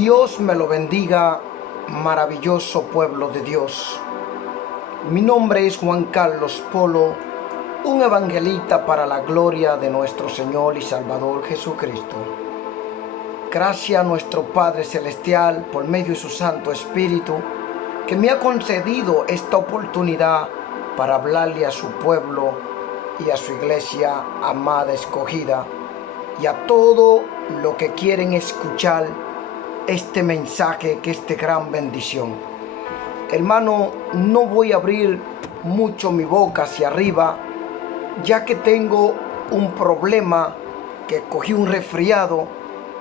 Dios me lo bendiga, maravilloso pueblo de Dios. Mi nombre es Juan Carlos Polo, un evangelista para la gloria de nuestro Señor y Salvador Jesucristo. Gracias a nuestro Padre Celestial por medio de su Santo Espíritu, que me ha concedido esta oportunidad para hablarle a su pueblo y a su iglesia amada, escogida, y a todo lo que quieren escuchar este mensaje, que es de gran bendición. Hermano, no voy a abrir mucho mi boca hacia arriba, ya que tengo un problema, que cogí un resfriado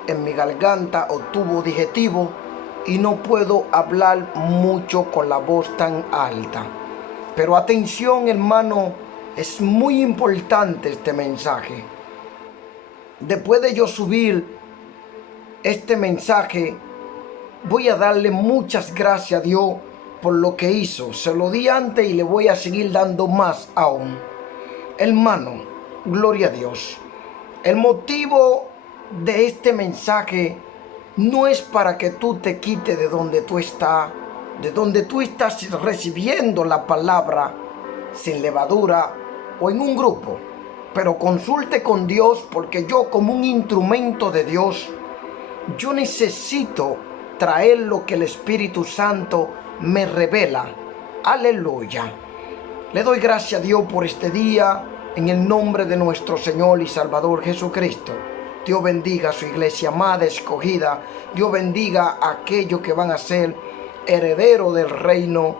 en mi garganta o tubo digestivo y no puedo hablar mucho con la voz tan alta. Pero atención, hermano, es muy importante este mensaje. Después de yo subir este mensaje, voy a darle muchas gracias a Dios por lo que hizo. Se lo di antes y le voy a seguir dando más aún. Hermano, gloria a Dios. El motivo de este mensaje no es para que tú te quites de donde tú estás recibiendo la palabra sin levadura o en un grupo. Pero consulte con Dios, porque yo, como un instrumento de Dios, yo necesito traer lo que el Espíritu Santo me revela. Aleluya. Le doy gracias a Dios por este día, en el nombre de nuestro Señor y Salvador Jesucristo. Dios bendiga a su iglesia amada, escogida. Dios bendiga a aquellos que van a ser herederos del reino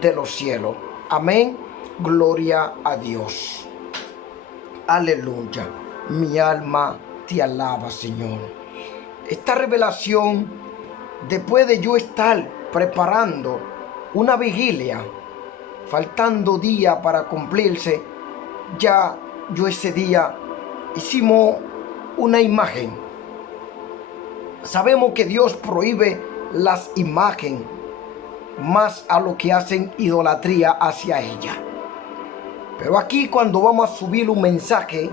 de los cielos. Amén. Gloria a Dios. Aleluya. Mi alma te alaba, Señor. Esta revelación, después de yo estar preparando una vigilia, faltando días para cumplirse, ya yo ese día hicimos una imagen. Sabemos que Dios prohíbe las imágenes, más a lo que hacen idolatría hacia ella. Pero aquí, cuando vamos a subir un mensaje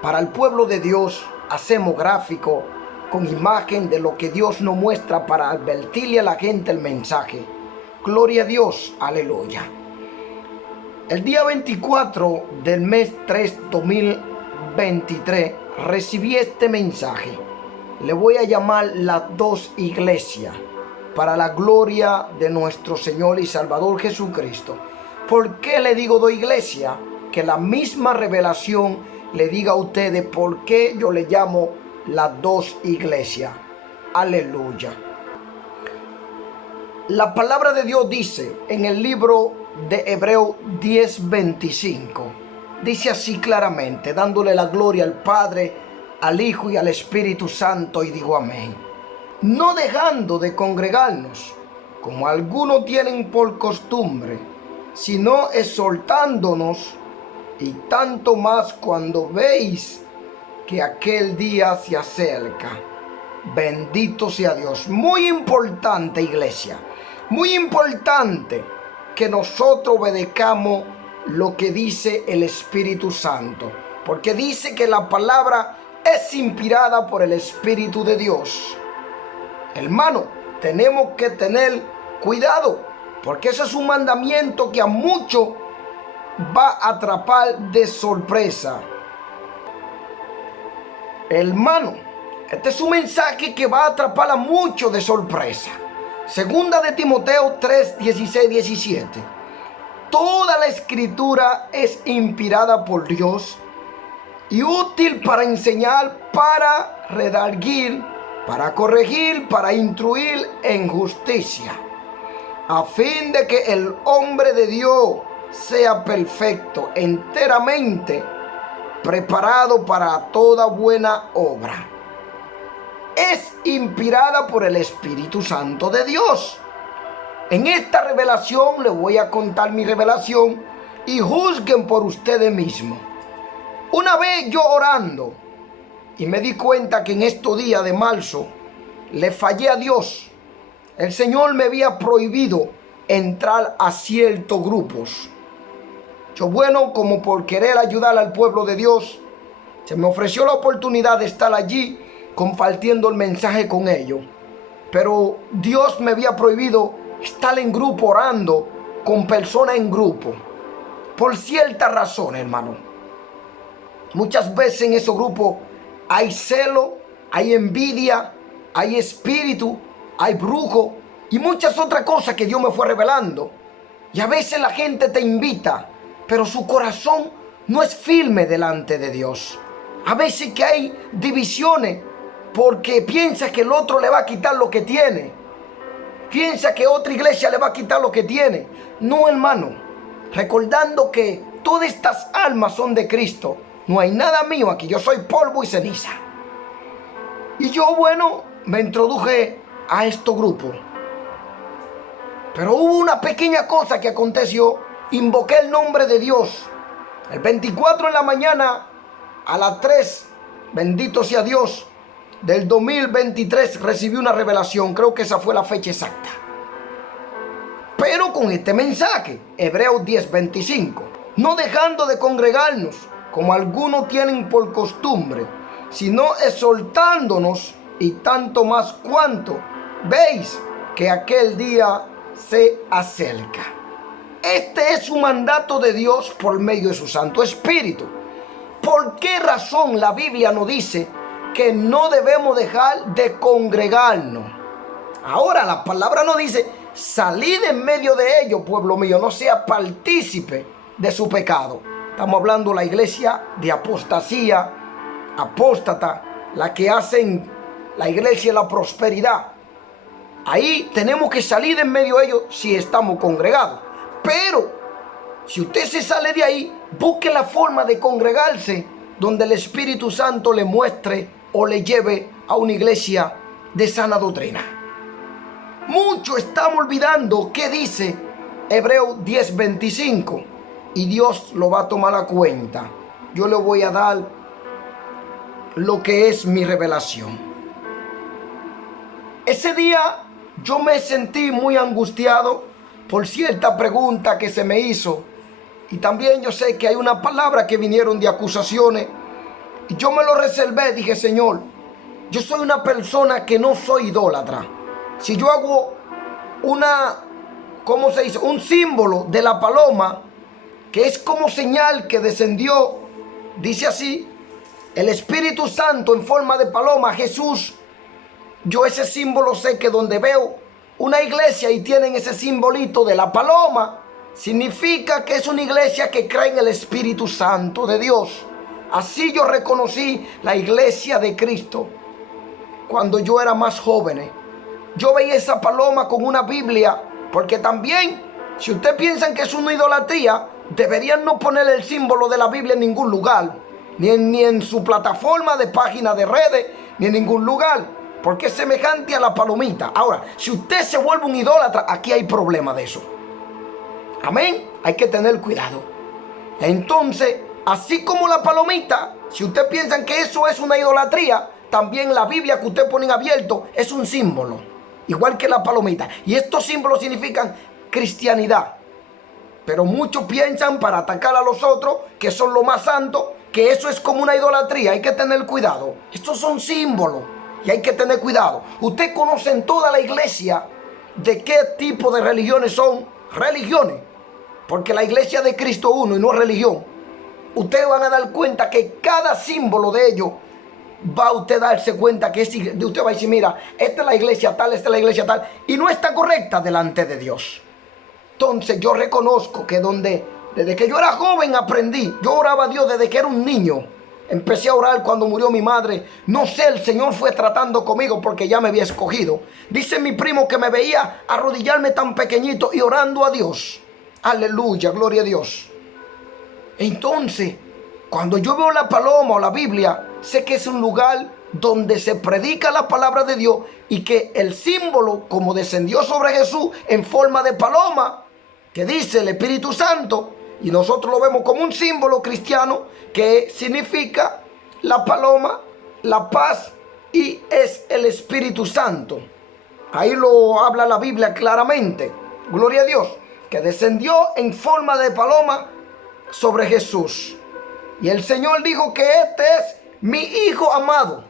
para el pueblo de Dios, hacemos gráfico con imagen de lo que Dios nos muestra para advertirle a la gente el mensaje. Gloria a Dios, aleluya. El día 24 del mes 3, 2023, recibí este mensaje. Le voy a llamar las dos iglesias, para la gloria de nuestro Señor y Salvador Jesucristo. ¿Por qué le digo dos iglesias? Que la misma revelación le diga a ustedes por qué yo le llamo las dos iglesias. Aleluya. La palabra de Dios dice en el libro de Hebreos 10:25. Dice así claramente, dándole la gloria al Padre, al Hijo y al Espíritu Santo, y digo amén. No dejando de congregarnos, como algunos tienen por costumbre, sino exhortándonos, y tanto más cuando veis que aquel día se acerca. Bendito sea Dios. Muy importante, iglesia, muy importante que nosotros obedezcamos lo que dice el Espíritu Santo, porque dice que la palabra es inspirada por el Espíritu de Dios. Hermano, tenemos que tener cuidado, porque ese es un mandamiento que a muchos va a atrapar de sorpresa. Hermano, este es un mensaje que va a atrapar a muchos de sorpresa. Segunda de Timoteo 3, 16, 17. Toda la escritura es inspirada por Dios y útil para enseñar, para redarguir, para corregir, para instruir en justicia, a fin de que el hombre de Dios sea perfecto, enteramente preparado para toda buena obra. Es inspirada por el Espíritu Santo de Dios. En esta revelación les voy a contar mi revelación y juzguen por ustedes mismos. Una vez yo orando y me di cuenta que en estos días de marzo le fallé a Dios. El Señor me había prohibido entrar a ciertos grupos. Yo, bueno, como por querer ayudar al pueblo de Dios, se me ofreció la oportunidad de estar allí compartiendo el mensaje con ellos. pero Dios me había prohibido estar en grupo orando con personas en grupo. Por cierta razón, hermano. Muchas veces en esos grupos hay celo, hay envidia, hay espíritu, hay brujo y muchas otras cosas que Dios me fue revelando. Y a veces la gente te invita, pero su corazón no es firme delante de Dios. A veces que hay divisiones porque piensa que el otro le va a quitar lo que tiene. Piensa que otra iglesia le va a quitar lo que tiene. No, hermano. Recordando que todas estas almas son de Cristo. No hay nada mío aquí. Yo soy polvo y ceniza. Y yo, bueno, me introduje a estos grupos. Pero hubo una pequeña cosa que aconteció. Invoqué el nombre de Dios. El 24 en la mañana, a las 3, bendito sea Dios, del 2023 recibí una revelación. Creo que esa fue la fecha exacta. Pero con este mensaje, Hebreos 10:25, no dejando de congregarnos, como algunos tienen por costumbre, sino exhortándonos, y tanto más cuanto veis que aquel día se acerca. Este es un mandato de Dios por medio de su Santo Espíritu. ¿Por qué razón la Biblia nos dice que no debemos dejar de congregarnos? Ahora la palabra nos dice: salid en medio de ellos, pueblo mío, no sea partícipe de su pecado. Estamos hablando de la iglesia de apostasía, apóstata, la que hacen la iglesia de la prosperidad. Ahí tenemos que salir en medio de ellos si estamos congregados. Pero si usted se sale de ahí, busque la forma de congregarse donde el Espíritu Santo le muestre o le lleve a una iglesia de sana doctrina. Muchos estamos olvidando qué dice Hebreos 10:25, y Dios lo va a tomar a cuenta. Yo le voy a dar lo que es mi revelación. Ese día yo me sentí muy angustiado por cierta pregunta que se me hizo, y también yo sé que hay una palabra que vinieron de acusaciones, y yo me lo reservé. Dije: Señor, yo soy una persona que no soy idólatra. Si yo hago ¿cómo se dice? Un símbolo de la paloma, que es como señal que descendió, dice así, el Espíritu Santo en forma de paloma, Jesús. Yo ese símbolo sé que donde veo una iglesia y tienen ese simbolito de la paloma, significa que es una iglesia que cree en el Espíritu Santo de Dios. Así yo reconocí la iglesia de Cristo cuando yo era más joven. Yo veía esa paloma con una Biblia, porque también, si ustedes piensan que es una idolatría, deberían no poner el símbolo de la Biblia en ningún lugar, ni en su plataforma de página de redes, ni en ningún lugar, porque es semejante a la palomita. Ahora, si usted se vuelve un idólatra, aquí hay problema de eso. Amén. Hay que tener cuidado. Entonces, así como la palomita, si usted piensa que eso es una idolatría, también la Biblia que usted pone abierto es un símbolo, igual que la palomita. Y estos símbolos significan cristianidad. Pero muchos piensan, para atacar a los otros, que son lo más santo, que eso es como una idolatría. Hay que tener cuidado. Estos son símbolos y hay que tener cuidado. Usted conoce en toda la iglesia de qué tipo de religiones son religiones, porque la iglesia de Cristo es uno y no es religión. Ustedes van a dar cuenta que cada símbolo de ellos va a usted darse cuenta que usted va a decir: mira, esta es la iglesia tal, esta es la iglesia tal, y no está correcta delante de Dios. Entonces yo reconozco que desde que yo era joven aprendí. Yo oraba a Dios desde que era un niño. Empecé a orar cuando murió mi madre. No sé, el Señor fue tratando conmigo porque ya me había escogido. Dice mi primo que me veía arrodillarme tan pequeñito y orando a Dios. Aleluya, gloria a Dios. Entonces, cuando yo veo la paloma o la Biblia, sé que es un lugar donde se predica la palabra de Dios, y que el símbolo, como descendió sobre Jesús en forma de paloma, que dice el Espíritu Santo, y nosotros lo vemos como un símbolo cristiano que significa la paloma, la paz, y es el Espíritu Santo. Ahí lo habla la Biblia claramente. Gloria a Dios, que descendió en forma de paloma sobre Jesús. Y el Señor dijo que este es mi Hijo amado,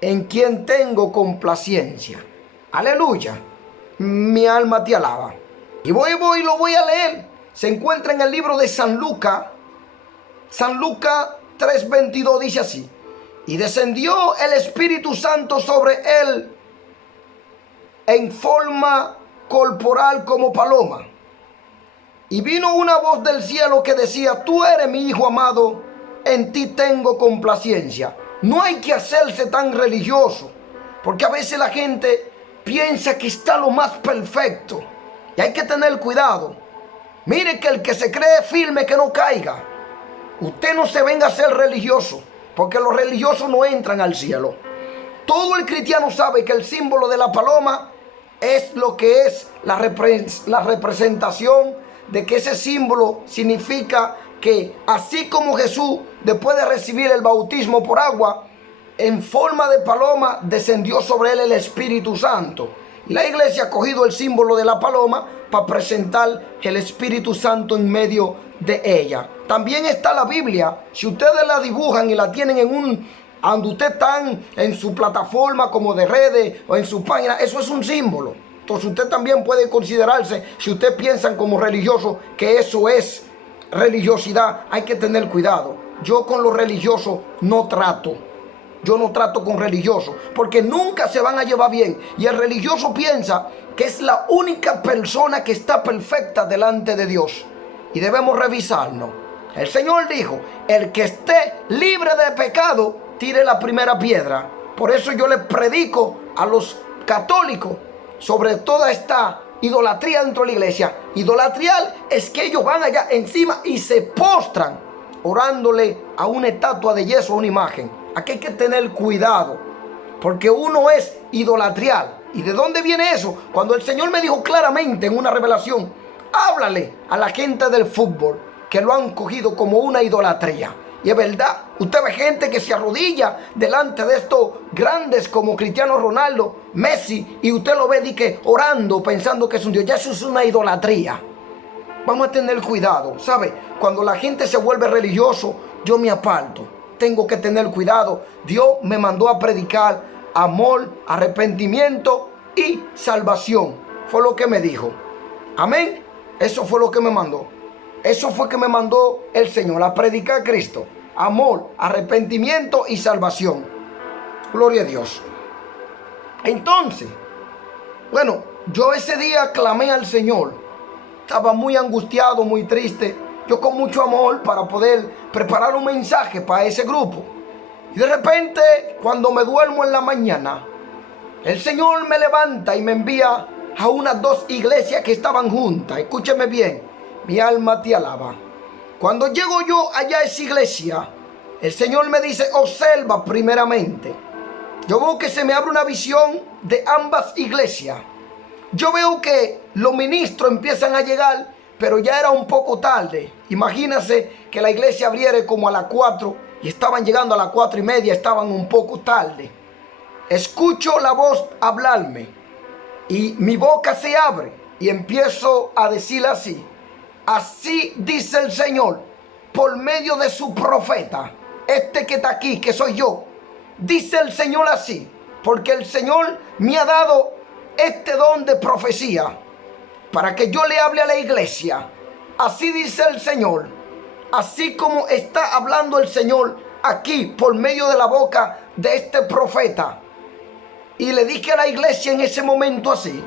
en quien tengo complacencia. Aleluya. Mi alma te alaba. Y lo voy a leer. Se encuentra en el libro de San Lucas. San Lucas 3:22 dice así: y descendió el Espíritu Santo sobre él en forma corporal como paloma. Y vino una voz del cielo que decía: tú eres mi hijo amado, en ti tengo complacencia. No hay que hacerse tan religioso, porque a veces la gente piensa que está lo más perfecto. Y hay que tener cuidado. Mire que el que se cree firme que no caiga. Usted no se venga a ser religioso, porque los religiosos no entran al cielo. Todo el cristiano sabe que el símbolo de la paloma es lo que es la representación de que ese símbolo significa que así como Jesús, después de recibir el bautismo por agua, en forma de paloma descendió sobre él el Espíritu Santo. Y la iglesia ha cogido el símbolo de la paloma para presentar el Espíritu Santo en medio de ella. También está la Biblia. Si ustedes la dibujan y la tienen donde ustedes están en su plataforma como de redes o en su página, eso es un símbolo. Entonces usted también puede considerarse, si ustedes piensan como religiosos que eso es religiosidad, hay que tener cuidado. Yo con los religiosos no trato. Yo no trato con religiosos, porque nunca se van a llevar bien. Y el religioso piensa que es la única persona que está perfecta delante de Dios. Y debemos revisarnos. El Señor dijo: el que esté libre de pecado, tire la primera piedra. Por eso yo les predico a los católicos sobre toda esta idolatría dentro de la iglesia. Idolatría es que ellos van allá encima y se postran orándole a una estatua de yeso, a una imagen. Aquí hay que tener cuidado, porque uno es idolatrial. ¿Y de dónde viene eso? Cuando el Señor me dijo claramente en una revelación: háblale a la gente del fútbol, que lo han cogido como una idolatría. Y es verdad, usted ve gente que se arrodilla delante de estos grandes como Cristiano Ronaldo, Messi, y usted lo ve orando, pensando que es un Dios. Ya eso es una idolatría. Vamos a tener cuidado, ¿sabe? Cuando la gente se vuelve religioso, yo me aparto. Tengo que tener cuidado. Dios me mandó a predicar amor, arrepentimiento y salvación. Fue lo que me dijo. Amén. Eso fue lo que me mandó. Eso fue que me mandó el Señor, a predicar a Cristo. Amor, arrepentimiento y salvación. Gloria a Dios. Entonces, bueno, yo ese día clamé al Señor. Estaba muy angustiado, muy triste. Yo con mucho amor para poder preparar un mensaje para ese grupo. Y de repente, cuando me duermo en la mañana, el Señor me levanta y me envía a unas 2 iglesias que estaban juntas. Escúcheme bien, mi alma te alaba. Cuando llego yo allá a esa iglesia, el Señor me dice: observa primeramente. Yo veo que se me abre una visión de ambas iglesias. Yo veo que los ministros empiezan a llegar, pero ya era un poco tarde. Imagínense que la iglesia abriera como a las 4 y estaban llegando a las 4:30, estaban un poco tarde. Escucho la voz hablarme y mi boca se abre y empiezo a decir así: así dice el Señor, por medio de su profeta, este que está aquí, que soy yo. Dice el Señor así, porque el Señor me ha dado este don de profecía para que yo le hable a la iglesia. Así dice el Señor, así como está hablando el Señor aquí por medio de la boca de este profeta. Y le dije a la iglesia en ese momento así: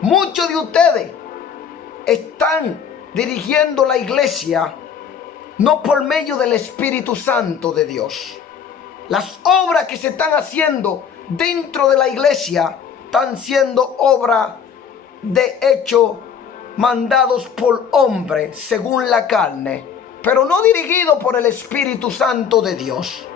muchos de ustedes están dirigiendo la iglesia no por medio del Espíritu Santo de Dios. Las obras que se están haciendo dentro de la iglesia están siendo obras de hecho mandados por hombres según la carne, pero no dirigidos por el Espíritu Santo de Dios.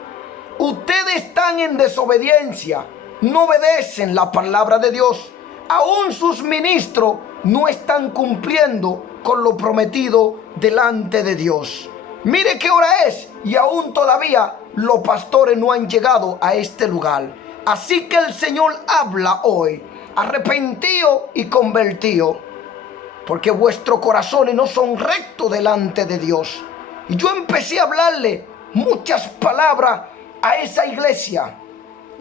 Ustedes están en desobediencia, no obedecen la palabra de Dios. Aún sus ministros no están cumpliendo con lo prometido delante de Dios. Mire qué hora es y aún todavía los pastores no han llegado a este lugar. Así que el Señor habla hoy: arrepentido y convertido, porque vuestros corazones no son rectos delante de Dios. Y yo empecé a hablarle muchas palabras a esa iglesia.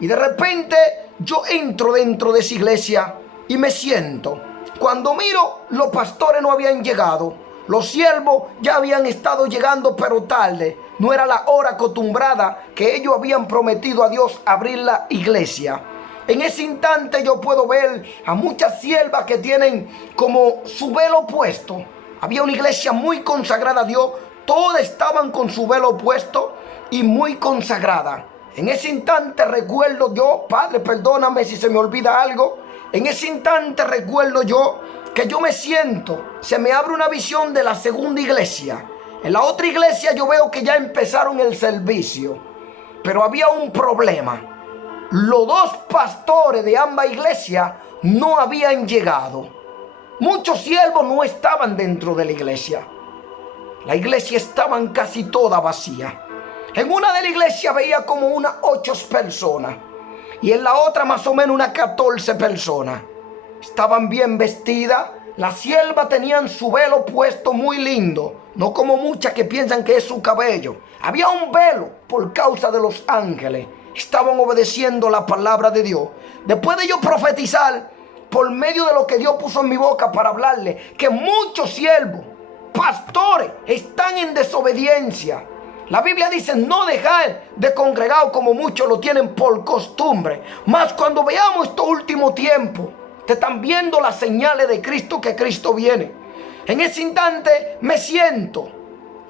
Y de repente yo entro dentro de esa iglesia y me siento. Cuando miro, los pastores no habían llegado. Los siervos ya habían estado llegando, pero tarde. No era la hora acostumbrada que ellos habían prometido a Dios abrir la iglesia. En ese instante yo puedo ver a muchas siervas que tienen como su velo puesto. Había una iglesia muy consagrada a Dios. Todas estaban con su velo puesto y muy consagrada. En ese instante recuerdo yo, Padre, perdóname si se me olvida algo. En ese instante recuerdo yo que yo me siento, se me abre una visión de la segunda iglesia. En la otra iglesia yo veo que ya empezaron el servicio, pero había un problema. Los dos pastores de ambas iglesias no habían llegado. Muchos siervos no estaban dentro de la iglesia. La iglesia estaba casi toda vacía. En una de las iglesias veía como unas 8 personas. Y en la otra más o menos unas 14 personas. Estaban bien vestidas. Las siervas tenían su velo puesto muy lindo. No como muchas que piensan que es su cabello. Había un velo por causa de los ángeles. Estaban obedeciendo la palabra de Dios. Después de yo profetizar, por medio de lo que Dios puso en mi boca para hablarle, que muchos siervos, pastores, están en desobediencia. La Biblia dice no dejar de congregar como muchos lo tienen por costumbre. Mas cuando veamos estos últimos tiempos, te están viendo las señales de Cristo, que Cristo viene. En ese instante me siento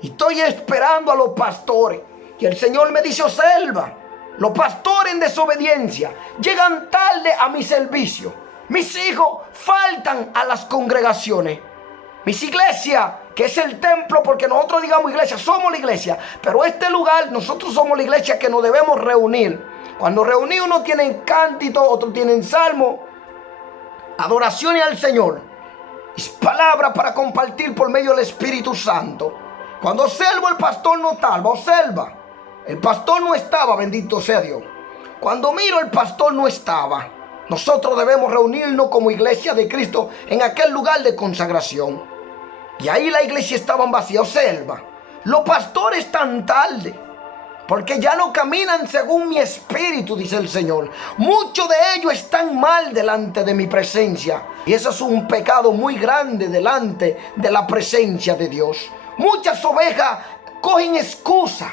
y estoy esperando a los pastores. Y el Señor me dice, observa, los pastores en desobediencia llegan tarde a mi servicio. Mis hijos faltan a las congregaciones. Mis iglesias, que es el templo, porque nosotros digamos iglesia, somos la iglesia, pero este lugar, nosotros somos la iglesia que nos debemos reunir. Cuando reunimos, unos tienen cántito, otros tienen salmo, adoraciones al Señor, es palabra para compartir por medio del Espíritu Santo. Cuando observo, el pastor no estaba, observa, el pastor no estaba, bendito sea Dios. Cuando miro, el pastor no estaba. Nosotros debemos reunirnos como iglesia de Cristo en aquel lugar de consagración. Y ahí la iglesia estaba vacía. Observa, los pastores están tarde, porque ya no caminan según mi espíritu, dice el Señor. Muchos de ellos están mal delante de mi presencia. Y eso es un pecado muy grande delante de la presencia de Dios. Muchas ovejas cogen excusa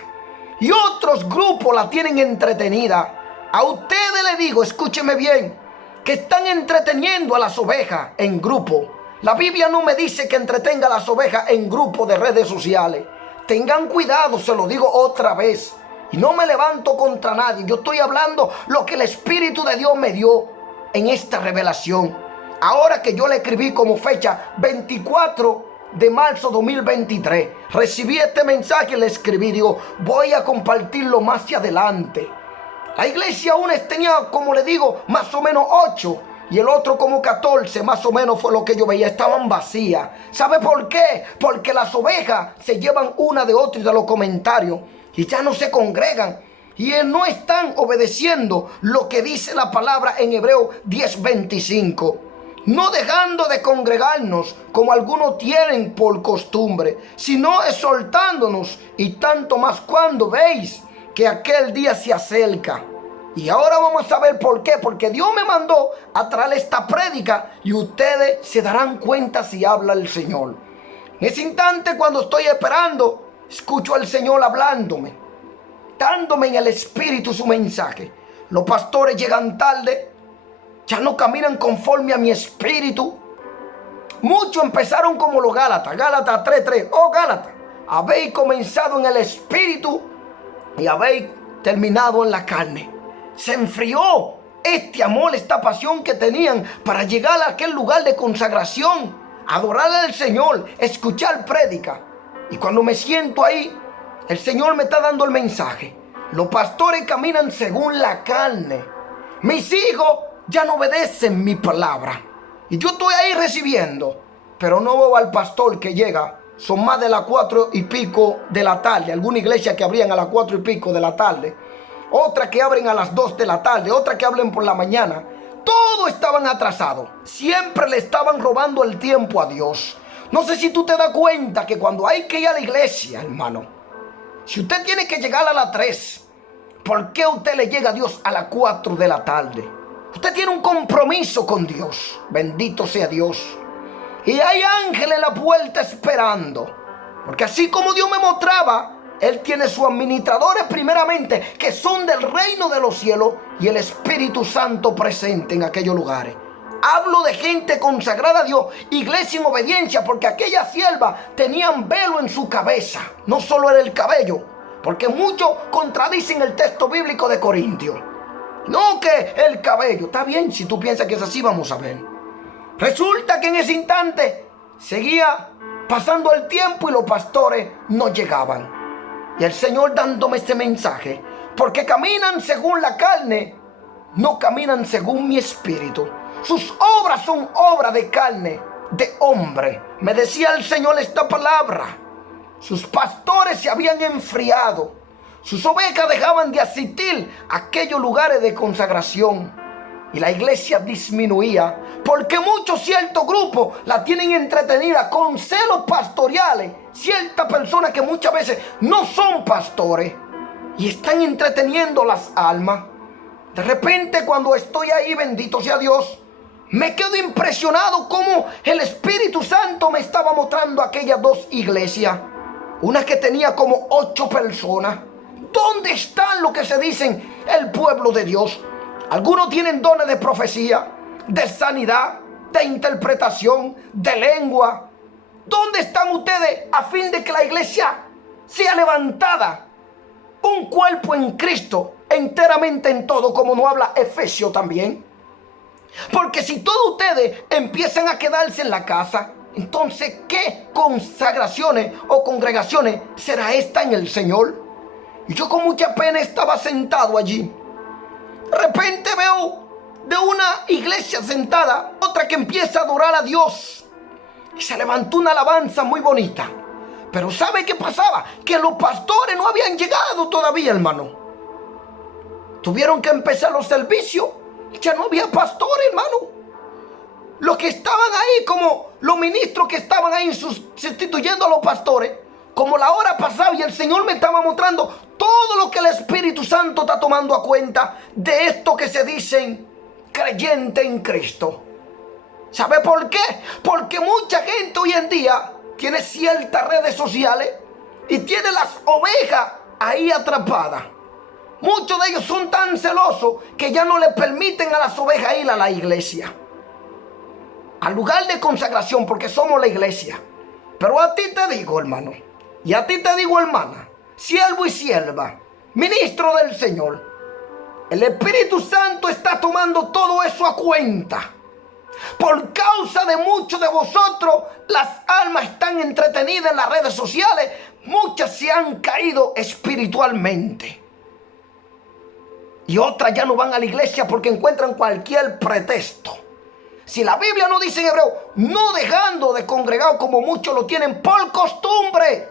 y otros grupos la tienen entretenida. A ustedes les digo, escúcheme bien, que están entreteniendo a las ovejas en grupo. La Biblia no me dice que entretenga a las ovejas en grupos de redes sociales. Tengan cuidado, se lo digo otra vez. Y no me levanto contra nadie. Yo estoy hablando lo que el Espíritu de Dios me dio en esta revelación. Ahora que yo le escribí como fecha 24 de marzo 2023. Recibí este mensaje y le escribí. Digo, voy a compartirlo más hacia adelante. La iglesia una tenía, como le digo, más o menos 8. Y el otro como 14, más o menos fue lo que yo veía. Estaban vacías. ¿Sabe por qué? Porque las ovejas se llevan una de otra y de los comentarios. Y ya no se congregan. Y no están obedeciendo lo que dice la palabra en Hebreo 10:25. No dejando de congregarnos como algunos tienen por costumbre, sino exhortándonos, y tanto más cuando veis que aquel día se acerca. Y ahora vamos a ver por qué. Porque Dios me mandó a traer esta prédica y ustedes se darán cuenta si habla el Señor. En ese instante, cuando estoy esperando, escucho al Señor hablándome, dándome en el Espíritu su mensaje. Los pastores llegan tarde, ya no caminan conforme a mi espíritu. Muchos empezaron como los Gálatas, Gálatas 3:3. Oh Gálatas, habéis comenzado en el espíritu y habéis terminado en la carne. Se enfrió este amor, esta pasión que tenían para llegar a aquel lugar de consagración, adorarle al Señor, escuchar prédica. Y cuando me siento ahí, el Señor me está dando el mensaje. Los pastores caminan según la carne. Mis hijos ya no obedecen mi palabra. Y yo estoy ahí recibiendo, pero no veo al pastor que llega. Son más de las 4:00 de la tarde. Alguna iglesia que abrían a las 4:00 de la tarde. Otras que abren a las 2 de la tarde. Otras que abren por la mañana. Todos estaban atrasados. Siempre le estaban robando el tiempo a Dios. No sé si tú te das cuenta que cuando hay que ir a la iglesia, hermano, si usted tiene que llegar a las 3, ¿por qué usted le llega a Dios a las 4 de la tarde? Usted tiene un compromiso con Dios. Bendito sea Dios. Y hay ángeles en la puerta esperando. Porque así como Dios me mostraba, Él tiene sus administradores primeramente, que son del reino de los cielos, y el Espíritu Santo presente en aquellos lugares. Hablo de gente consagrada a Dios, iglesia en obediencia, porque aquellas siervas tenían velo en su cabeza. No solo era el cabello, porque muchos contradicen el texto bíblico de Corintios. No que el cabello, está bien, si tú piensas que es así, vamos a ver. Resulta que en ese instante seguía pasando el tiempo y los pastores no llegaban. Y el Señor dándome este mensaje, porque caminan según la carne, no caminan según mi espíritu. Sus obras son obras de carne, de hombre. Me decía el Señor esta palabra. Sus pastores se habían enfriado. Sus ovejas dejaban de asistir a aquellos lugares de consagración. Y la iglesia disminuía, porque muchos ciertos grupos la tienen entretenida con celos pastoriales. Ciertas personas que muchas veces no son pastores y están entreteniendo las almas. De repente, cuando estoy ahí, bendito sea Dios, me quedo impresionado cómo el Espíritu Santo me estaba mostrando aquellas dos iglesias. Una que tenía como 8 personas. ¿Dónde están lo que se dicen el pueblo de Dios? Algunos tienen dones de profecía, de sanidad, de interpretación, de lengua. ¿Dónde están ustedes a fin de que la iglesia sea levantada? Un cuerpo en Cristo, enteramente en todo, como nos habla Efesios también. Porque si todos ustedes empiezan a quedarse en la casa, entonces, ¿qué consagraciones o congregaciones será esta en el Señor? Y yo con mucha pena estaba sentado allí. De repente veo de una iglesia sentada, otra que empieza a adorar a Dios. Y se levantó una alabanza muy bonita. Pero ¿sabe qué pasaba? Que los pastores no habían llegado todavía, hermano. Tuvieron que empezar los servicios. Y ya no había pastores, hermano. Los que estaban ahí, como los ministros que estaban ahí sustituyendo a los pastores, como la hora pasaba y el Señor me estaba mostrando todo lo que el Espíritu Santo está tomando a cuenta de esto que se dicen creyente en Cristo. ¿Sabe por qué? Porque mucha gente hoy en día tiene ciertas redes sociales y tiene las ovejas ahí atrapadas. Muchos de ellos son tan celosos que ya no le permiten a las ovejas ir a la iglesia, al lugar de consagración, porque somos la iglesia. Pero a ti te digo, hermano, y a ti te digo, hermana, siervo y sierva, ministro del Señor, el Espíritu Santo está tomando todo eso a cuenta. Por causa de muchos de vosotros, las almas están entretenidas en las redes sociales. Muchas se han caído espiritualmente. Y otras ya no van a la iglesia porque encuentran cualquier pretexto. Si la Biblia no dice en hebreo, no dejando de congregar como muchos lo tienen por costumbre.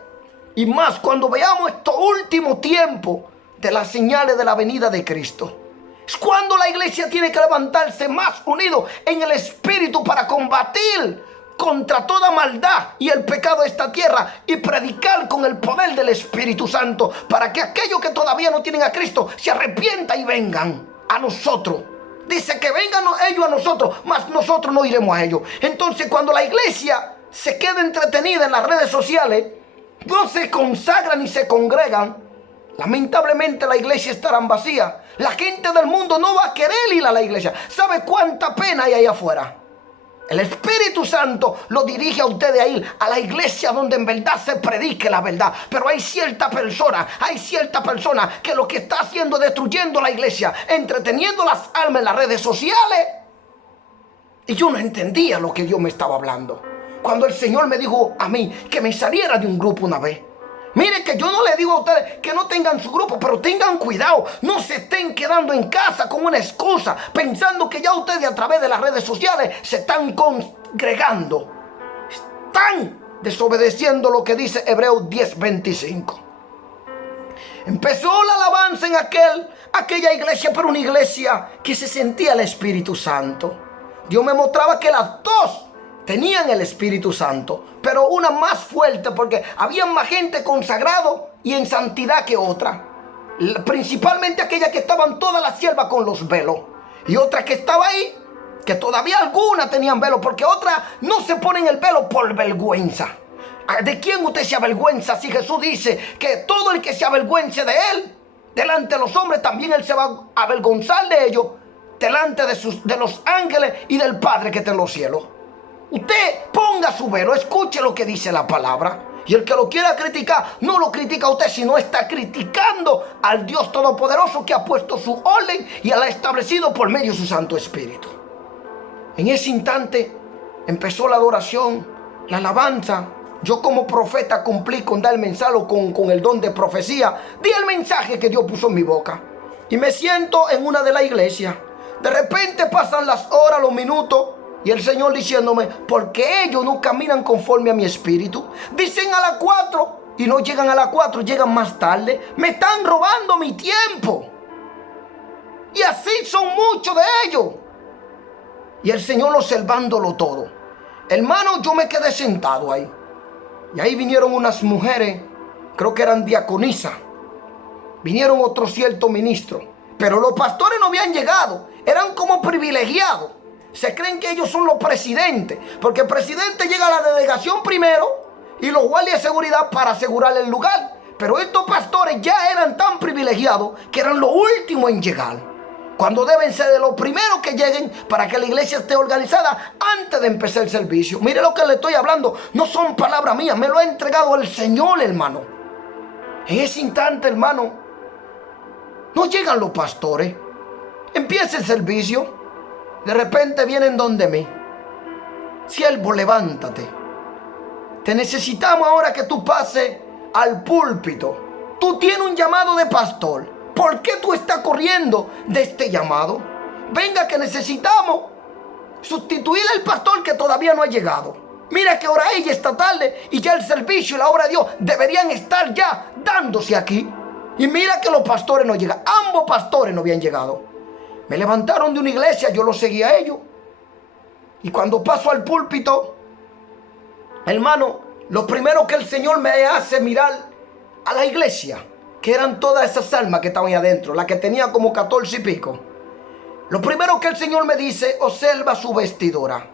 Y más cuando veamos estos últimos tiempos de las señales de la venida de Cristo. Es cuando la iglesia tiene que levantarse más unido en el Espíritu para combatir contra toda maldad y el pecado de esta tierra y predicar con el poder del Espíritu Santo para que aquellos que todavía no tienen a Cristo se arrepientan y vengan a nosotros. Dice que vengan ellos a nosotros, mas nosotros no iremos a ellos. Entonces, cuando la iglesia se queda entretenida en las redes sociales, no se consagran ni se congregan, lamentablemente la iglesia estará vacía. La gente del mundo no va a querer ir a la iglesia. ¿Sabe cuánta pena hay ahí afuera? El Espíritu Santo lo dirige a ustedes a ir a la iglesia donde en verdad se predique la verdad. Pero hay cierta persona que lo que está haciendo es destruyendo la iglesia, entreteniendo las almas en las redes sociales. Y yo no entendía lo que Dios me estaba hablando. Cuando el Señor me dijo a mí que me saliera de un grupo una vez. Mire que yo no le digo a ustedes que no tengan su grupo, pero tengan cuidado. No se estén quedando en casa con una excusa, pensando que ya ustedes a través de las redes sociales se están congregando. Están desobedeciendo lo que dice Hebreos 10:25. Empezó la alabanza en aquella iglesia, pero una iglesia que se sentía el Espíritu Santo. Dios me mostraba que las dos tenían el Espíritu Santo, pero una más fuerte porque había más gente consagrado y en santidad que otra. Principalmente aquellas que estaban todas las siervas con los velos. Y otra que estaba ahí, que todavía algunas tenían velo, porque otras no se ponen el velo por vergüenza. ¿De quién usted se avergüenza? Si Jesús dice que todo el que se avergüence de él, delante de los hombres, también él se va a avergonzar de ellos, delante de los ángeles y del Padre que está en los cielos. Usted ponga su velo, escuche lo que dice la palabra. Y el que lo quiera criticar, no lo critica a usted, sino está criticando al Dios Todopoderoso que ha puesto su orden y la ha establecido por medio de su Santo Espíritu. En ese instante empezó la adoración, la alabanza. Yo como profeta cumplí con dar el mensaje, con el don de profecía. Di el mensaje que Dios puso en mi boca. Y me siento en una de las iglesias. De repente pasan las horas, los minutos. Y el Señor diciéndome, porque ellos no caminan conforme a mi espíritu. Dicen a las 4 y no llegan a las 4, llegan más tarde. Me están robando mi tiempo. Y así son muchos de ellos. Y el Señor observándolo todo. Hermano, yo me quedé sentado ahí. Y ahí vinieron unas mujeres, creo que eran diaconisas. Vinieron otros ciertos ministros. Pero los pastores no habían llegado. Eran como privilegiados. Se creen que ellos son los presidentes, porque el presidente llega a la delegación primero y los guardias de seguridad para asegurar el lugar. Pero estos pastores ya eran tan privilegiados que eran los últimos en llegar, cuando deben ser de los primeros que lleguen para que la iglesia esté organizada antes de empezar el servicio. Mire lo que le estoy hablando, no son palabras mías, me lo ha entregado el Señor, hermano. En ese instante, hermano, no llegan los pastores, empieza el servicio. De repente vienen donde mí. Siervo, levántate. Te necesitamos ahora que tú pases al púlpito. Tú tienes un llamado de pastor. ¿Por qué tú estás corriendo de este llamado? Venga, que necesitamos sustituir al pastor que todavía no ha llegado. Mira que hora ella está tarde y ya el servicio y la obra de Dios deberían estar ya dándose aquí. Y mira que los pastores no llegan. Ambos pastores no habían llegado. Me levantaron de una iglesia, yo los seguí a ellos. Y cuando paso al púlpito, hermano, lo primero que el Señor me hace mirar a la iglesia, que eran todas esas almas que estaban ahí adentro, la que tenía como 14 y pico. Lo primero que el Señor me dice, observa su vestidura,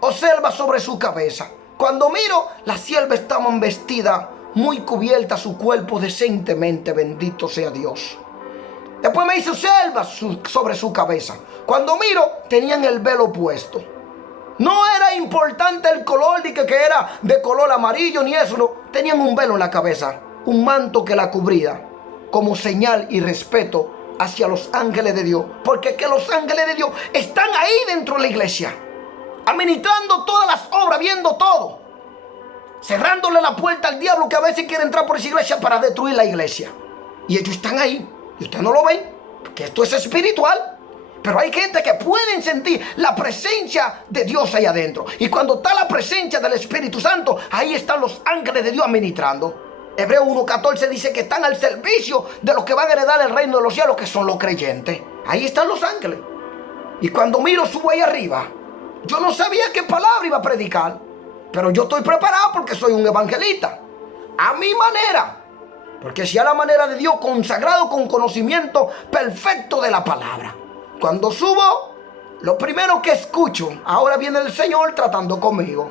observa sobre su cabeza. Cuando miro, las siervas estaban vestidas, muy cubierta su cuerpo decentemente, bendito sea Dios. Después me hizo observa sobre su cabeza. Cuando miro, tenían el velo puesto. No era importante el color, ni que era de color amarillo, ni eso, no. Tenían un velo en la cabeza, un manto que la cubría, como señal y respeto hacia los ángeles de Dios. Porque que los ángeles de Dios están ahí dentro de la iglesia, administrando todas las obras, viendo todo, cerrándole la puerta al diablo que a veces quiere entrar por esa iglesia para destruir la iglesia. Y ellos están ahí. Y ustedes no lo ven, porque esto es espiritual. Pero hay gente que pueden sentir la presencia de Dios ahí adentro. Y cuando está la presencia del Espíritu Santo, ahí están los ángeles de Dios administrando. Hebreo 1:14 dice que están al servicio de los que van a heredar el reino de los cielos, que son los creyentes. Ahí están los ángeles. Y cuando miro, subo ahí arriba. Yo no sabía qué palabra iba a predicar, pero yo estoy preparado porque soy un evangelista. A mi manera. Porque si a la manera de Dios, consagrado con conocimiento perfecto de la palabra. Cuando subo, lo primero que escucho, ahora viene el Señor tratando conmigo.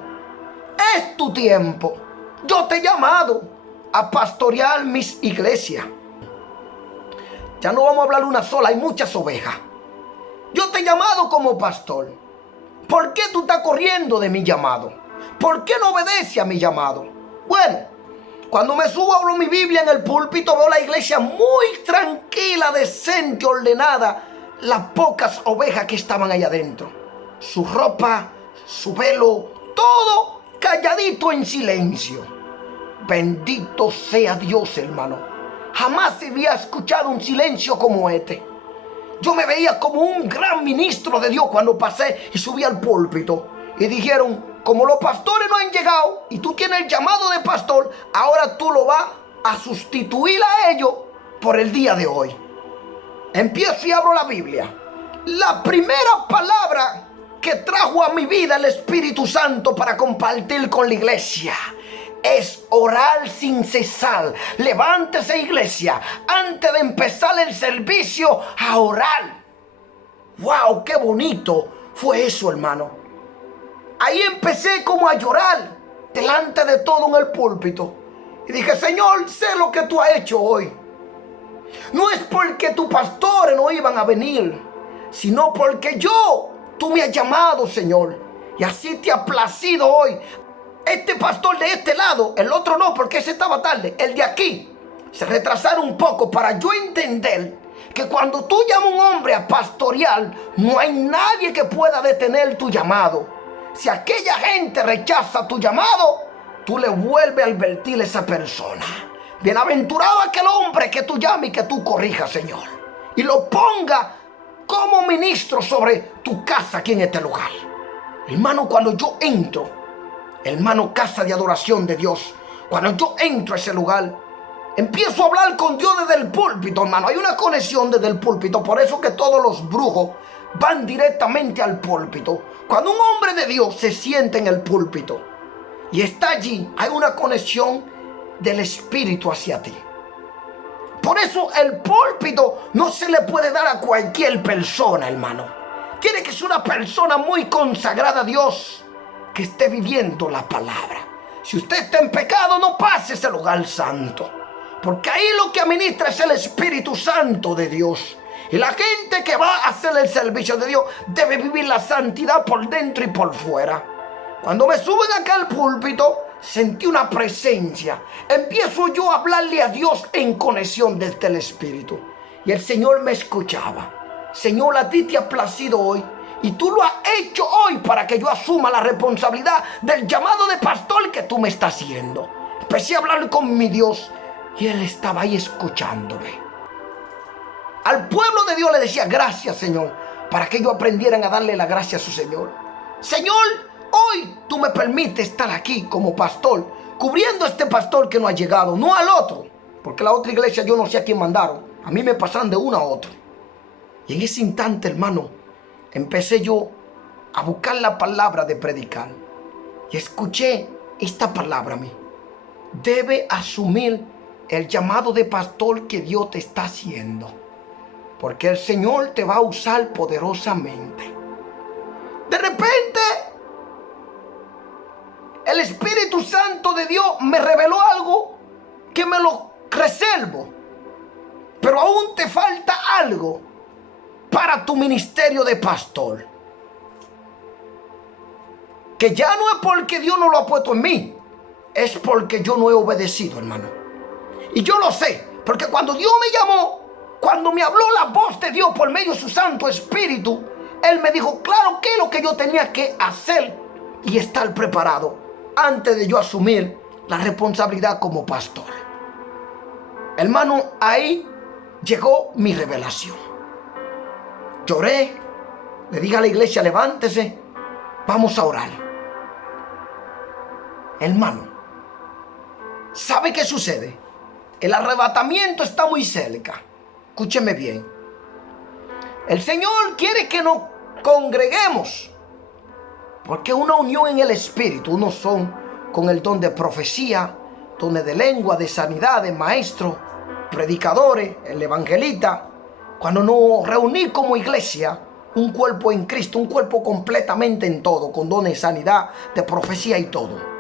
Es tu tiempo. Yo te he llamado a pastorear mis iglesias. Ya no vamos a hablar una sola, hay muchas ovejas. Yo te he llamado como pastor. ¿Por qué tú estás corriendo de mi llamado? ¿Por qué no obedeces a mi llamado? Bueno, cuando me subo, abro mi Biblia en el púlpito, veo la iglesia muy tranquila, decente, ordenada. Las pocas ovejas que estaban allá adentro. Su ropa, su velo, todo calladito en silencio. Bendito sea Dios, hermano. Jamás había escuchado un silencio como este. Yo me veía como un gran ministro de Dios cuando pasé y subí al púlpito. Y dijeron, como los pastores no han llegado y tú tienes el llamado de pastor, ahora tú lo vas a sustituir a ellos por el día de hoy. Empiezo y abro la Biblia. La primera palabra que trajo a mi vida el Espíritu Santo para compartir con la iglesia es orar sin cesar. Levántese, iglesia, antes de empezar el servicio, a orar. ¡Wow! ¡Qué bonito fue eso, hermano! Ahí empecé como a llorar delante de todo en el púlpito. Y dije, Señor, sé lo que tú has hecho hoy. No es porque tus pastores no iban a venir, sino porque tú me has llamado, Señor. Y así te ha placido hoy. Este pastor de este lado, el otro no, porque ese estaba tarde. El de aquí se retrasaron un poco para yo entender que cuando tú llamas a un hombre a pastorear, no hay nadie que pueda detener tu llamado. Si aquella gente rechaza tu llamado, tú le vuelves a advertir a esa persona. Bienaventurado aquel hombre que tú llames y que tú corrijas, Señor, y lo ponga como ministro sobre tu casa aquí en este lugar. Hermano, cuando yo entro, hermano, casa de adoración de Dios, cuando yo entro a ese lugar, empiezo a hablar con Dios desde el púlpito, hermano. Hay una conexión desde el púlpito, por eso que todos los brujos van directamente al púlpito. Cuando un hombre de Dios se sienta en el púlpito y está allí, hay una conexión del Espíritu hacia ti. Por eso el púlpito no se le puede dar a cualquier persona, hermano. Tiene que ser una persona muy consagrada a Dios, que esté viviendo la palabra. Si usted está en pecado, no pase ese lugar santo, porque ahí lo que administra es el Espíritu Santo de Dios. Y la gente que va a hacer el servicio de Dios debe vivir la santidad por dentro y por fuera. Cuando me suben acá al púlpito, sentí una presencia. Empiezo yo a hablarle a Dios en conexión desde el Espíritu. Y el Señor me escuchaba. Señor, a ti te ha placido hoy. Y tú lo has hecho hoy para que yo asuma la responsabilidad del llamado de pastor que tú me estás haciendo. Empecé a hablar con mi Dios y Él estaba ahí escuchándome. Al pueblo de Dios le decía, gracias, Señor, para que ellos aprendieran a darle la gracia a su Señor. Señor, hoy tú me permites estar aquí como pastor, cubriendo a este pastor que no ha llegado, no al otro, porque la otra iglesia yo no sé a quién mandaron. A mí me pasan de uno a otro. Y en ese instante, hermano, empecé yo a buscar la palabra de predicar. Y escuché esta palabra a mí. Debe asumir el llamado de pastor que Dios te está haciendo, porque el Señor te va a usar poderosamente. De repente, el Espíritu Santo de Dios me reveló algo que me lo reservo. Pero aún te falta algo para tu ministerio de pastor. Que ya no es porque Dios no lo ha puesto en mí, es porque yo no he obedecido, hermano. Y yo lo sé, porque cuando Dios me llamó, cuando me habló la voz de Dios por medio de su Santo Espíritu, Él me dijo claro qué es lo que yo tenía que hacer y estar preparado antes de yo asumir la responsabilidad como pastor. Hermano, ahí llegó mi revelación. Lloré, le dije a la iglesia, levántese, vamos a orar. Hermano, ¿sabe qué sucede? El arrebatamiento está muy cerca. Escúcheme bien. El Señor quiere que nos congreguemos, porque una unión en el Espíritu. Unos son con el don de profecía, dones de lengua, de sanidad, de maestros, predicadores, el evangelista. Cuando nos reunimos como iglesia, un cuerpo en Cristo, un cuerpo completamente en todo, con dones de sanidad, de profecía y todo.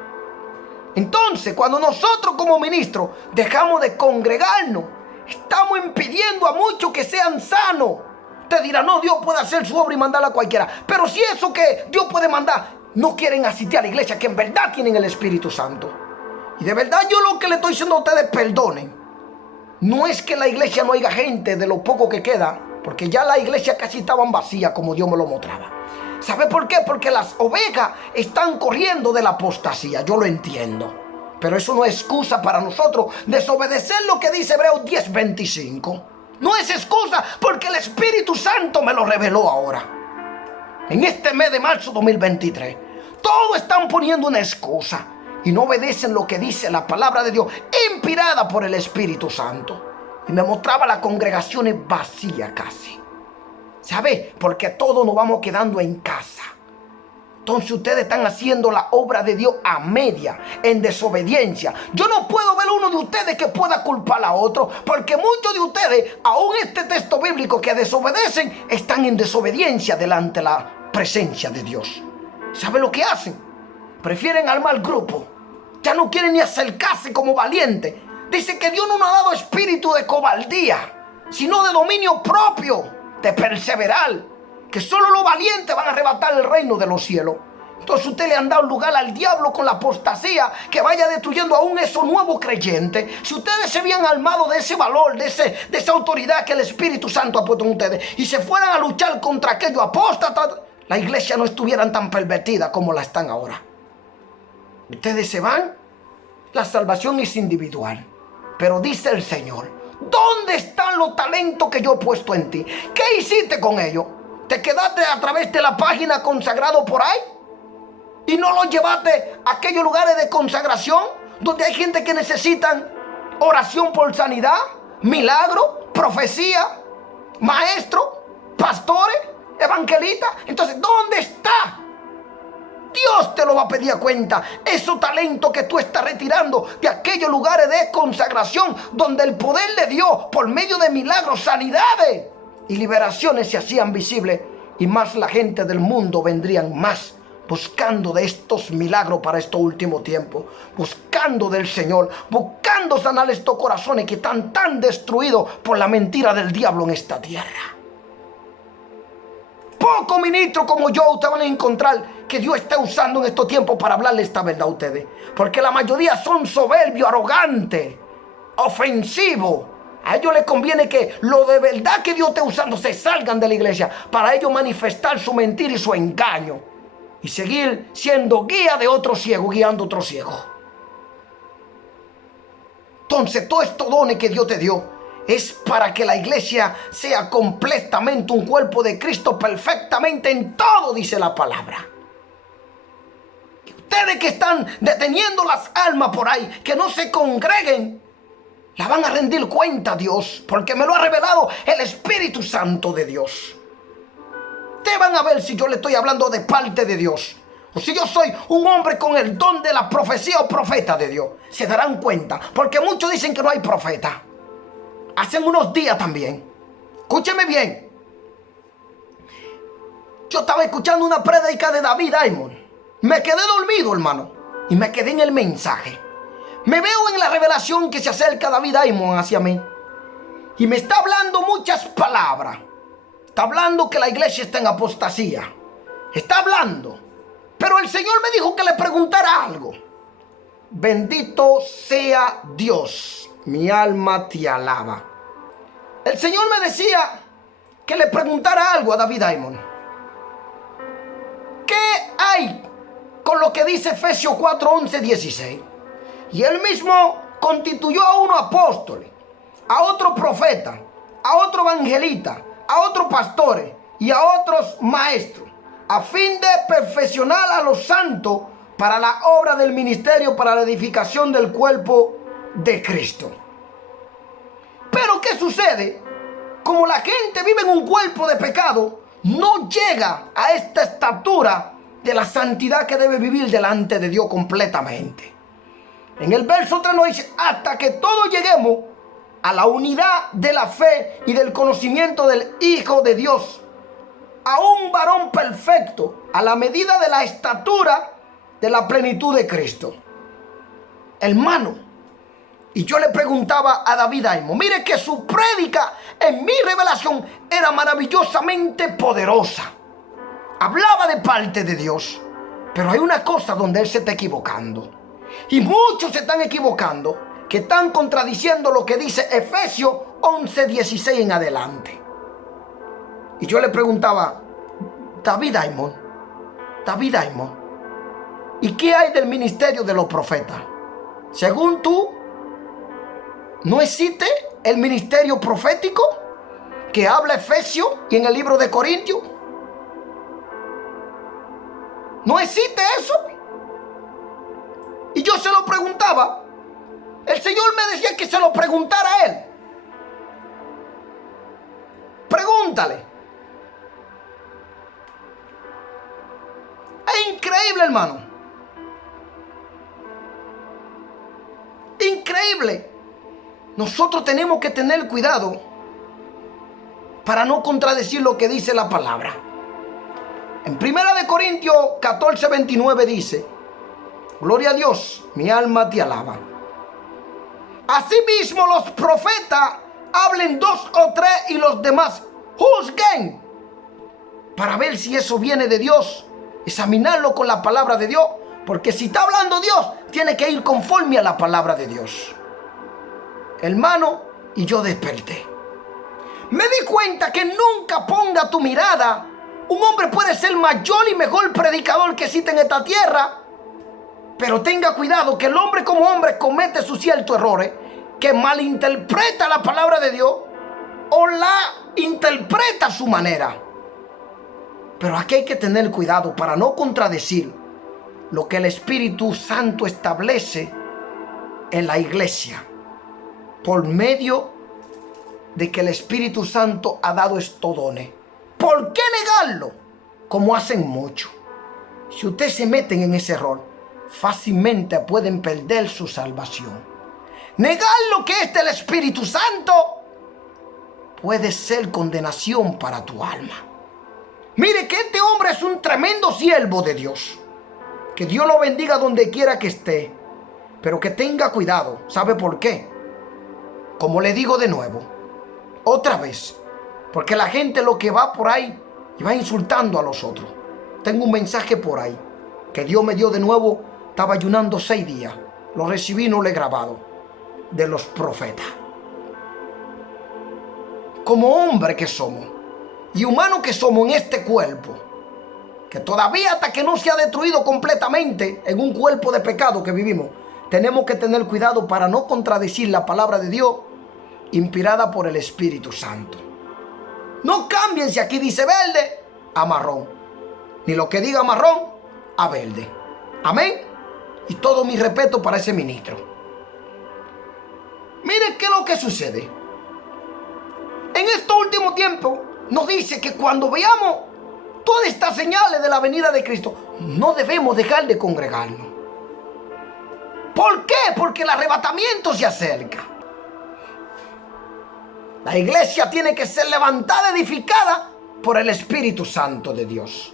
Entonces, cuando nosotros como ministros dejamos de congregarnos, estamos impidiendo a muchos que sean sanos. Usted dirá, no, Dios puede hacer su obra y mandarla a cualquiera. Pero si eso que Dios puede mandar, no quieren asistir a la iglesia, que en verdad tienen el Espíritu Santo. Y de verdad yo lo que le estoy diciendo a ustedes, perdonen. No es que en la iglesia no haya gente de lo poco que queda, porque ya la iglesia casi estaban vacías como Dios me lo mostraba. ¿Sabe por qué? Porque las ovejas están corriendo de la apostasía. Yo lo entiendo. Pero eso no es excusa para nosotros desobedecer lo que dice Hebreos 10:25. No es excusa, porque el Espíritu Santo me lo reveló ahora. En este mes de marzo 2023. Todos están poniendo una excusa y no obedecen lo que dice la palabra de Dios, inspirada por el Espíritu Santo. Y me mostraba las congregaciones vacías casi. ¿Sabe? Porque todos nos vamos quedando en casa. Entonces ustedes están haciendo la obra de Dios a media, en desobediencia. Yo no puedo ver uno de ustedes que pueda culpar a otro, porque muchos de ustedes, aún este texto bíblico que desobedecen, están en desobediencia delante de la presencia de Dios. ¿Sabe lo que hacen? Prefieren armar el grupo. Ya no quieren ni acercarse como valientes. Dice que Dios no nos ha dado espíritu de cobardía, sino de dominio propio, de perseverar. Que solo los valientes van a arrebatar el reino de los cielos. Entonces usted le han dado lugar al diablo con la apostasía, que vaya destruyendo aún esos nuevos creyentes. Si ustedes se habían armado de ese valor, de esa autoridad que el Espíritu Santo ha puesto en ustedes, y se fueran a luchar contra aquellos apóstatas, la iglesia no estuviera tan pervertida como la están ahora. Ustedes se van, la salvación es individual. Pero dice el Señor, ¿dónde están los talentos que yo he puesto en ti? ¿Qué hiciste con ellos? ¿Te quedaste a través de la página consagrado por ahí? ¿Y no los llevaste a aquellos lugares de consagración donde hay gente que necesitan oración por sanidad, milagro, profecía, maestro, pastores, evangelistas? Entonces, ¿dónde está? Dios te lo va a pedir a cuenta. Esos talentos que tú estás retirando de aquellos lugares de consagración donde el poder de Dios por medio de milagros, sanidades y liberaciones se hacían visibles, y más la gente del mundo vendrían más buscando de estos milagros para estos últimos tiempos, buscando del Señor, buscando sanar estos corazones que están tan destruidos por la mentira del diablo en esta tierra. Pocos ministros como yo ustedes van a encontrar que Dios está usando en estos tiempos para hablarle esta verdad a ustedes, porque la mayoría son soberbios, arrogantes, ofensivos. A ellos les conviene que lo de verdad que Dios está usando se salgan de la iglesia para ellos manifestar su mentira y su engaño y seguir siendo guía de otro ciego, guiando a otro ciego. Entonces, todos estos dones que Dios te dio es para que la iglesia sea completamente un cuerpo de Cristo, perfectamente en todo, dice la palabra. Ustedes que están deteniendo las almas por ahí, que no se congreguen, la van a rendir cuenta a Dios, porque me lo ha revelado el Espíritu Santo de Dios. Ustedes van a ver si yo le estoy hablando de parte de Dios, o si yo soy un hombre con el don de la profecía o profeta de Dios. Se darán cuenta, porque muchos dicen que no hay profeta. Hace unos días también, escúcheme bien, yo estaba escuchando una prédica de David Diamond. Me quedé dormido, hermano, y me quedé en el mensaje. Me veo en la revelación que se acerca David Diamond hacia mí, y me está hablando muchas palabras. Está hablando que la iglesia está en apostasía. Está hablando, pero el Señor me dijo que le preguntara algo. Bendito sea Dios, mi alma te alaba. El Señor me decía que le preguntara algo a David Diamond. ¿Qué hay con lo que dice Efesios 4, 11, 16? Y él mismo constituyó a uno apóstol, a otro profeta, a otro evangelista, a otros pastores y a otros maestros, a fin de perfeccionar a los santos para la obra del ministerio, para la edificación del cuerpo de Cristo. Pero ¿qué sucede? Como la gente vive en un cuerpo de pecado, no llega a esta estatura de la santidad que debe vivir delante de Dios completamente. En el verso 3 nos dice, hasta que todos lleguemos a la unidad de la fe y del conocimiento del Hijo de Dios, a un varón perfecto, a la medida de la estatura de la plenitud de Cristo. Hermano, y yo le preguntaba a David Diamond, mire que su prédica en mi revelación era maravillosamente poderosa. Hablaba de parte de Dios, pero hay una cosa donde él se está equivocando. Y muchos se están equivocando, que están contradiciendo lo que dice Efesios 11, 16 en adelante. Y yo le preguntaba, David Diamond, ¿y qué hay del ministerio de los profetas? Según tú, ¿no existe el ministerio profético que habla Efesios y en el libro de Corintios? ¿No existe eso? Y yo se lo preguntaba. El Señor me decía que se lo preguntara a él. Pregúntale. Es increíble, hermano. Increíble. Nosotros tenemos que tener cuidado para no contradecir lo que dice la palabra. En 1 Corintios 14:29 dice: gloria a Dios, mi alma te alaba. Asimismo los profetas hablen 2 o 3 y los demás juzguen, para ver si eso viene de Dios. Examinarlo con la palabra de Dios, porque si está hablando Dios, tiene que ir conforme a la palabra de Dios. Hermano, y yo desperté. Me di cuenta que nunca ponga tu mirada. Un hombre puede ser mayor y mejor predicador que existe en esta tierra, pero tenga cuidado que el hombre como hombre comete sus ciertos errores, que malinterpreta la palabra de Dios o la interpreta a su manera. Pero aquí hay que tener cuidado para no contradecir lo que el Espíritu Santo establece en la iglesia, por medio de que el Espíritu Santo ha dado estos dones. ¿Por qué negarlo? Como hacen muchos. Si ustedes se meten en ese error, fácilmente pueden perder su salvación. Negar lo que es del Espíritu Santo puede ser condenación para tu alma. Mire que este hombre es un tremendo siervo de Dios. Que Dios lo bendiga donde quiera que esté. Pero que tenga cuidado. ¿Sabe por qué? Como le digo de nuevo, otra vez, porque la gente lo que va por ahí y va insultando a los otros. Tengo un mensaje por ahí que Dios me dio de nuevo. Estaba ayunando 6 días. Lo recibí, no lo he grabado. De los profetas. Como hombre que somos y humano que somos en este cuerpo, que todavía hasta que no se ha destruido completamente en un cuerpo de pecado que vivimos, tenemos que tener cuidado para no contradecir la palabra de Dios inspirada por el Espíritu Santo. No cambien si aquí dice verde a marrón, ni lo que diga marrón a verde. Amén. Y todo mi respeto para ese ministro. Miren qué es lo que sucede. En estos últimos tiempos nos dice que cuando veamos todas estas señales de la venida de Cristo, no debemos dejar de congregarnos. ¿Por qué? Porque el arrebatamiento se acerca. La iglesia tiene que ser levantada, edificada por el Espíritu Santo de Dios.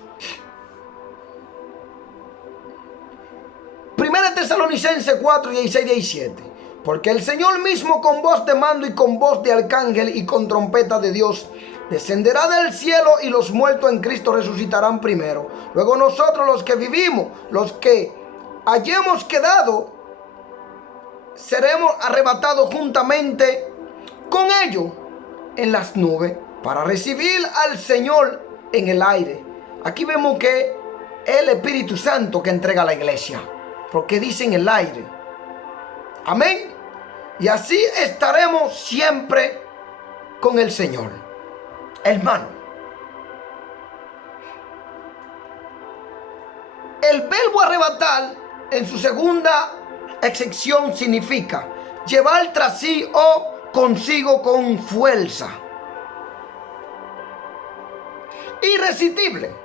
1 Tesalonicenses 4, 16, 17. Porque el Señor mismo con voz de mando y con voz de arcángel y con trompeta de Dios descenderá del cielo, y los muertos en Cristo resucitarán primero. Luego nosotros los que vivimos, los que hayamos quedado, seremos arrebatados juntamente con ellos en las nubes para recibir al Señor en el aire. Aquí vemos que es el Espíritu Santo que entrega a la iglesia, porque dice en el aire. Amén. Y así estaremos siempre con el Señor. Hermano, el verbo arrebatar en su segunda excepción significa llevar tras sí o consigo con fuerza. Irresistible.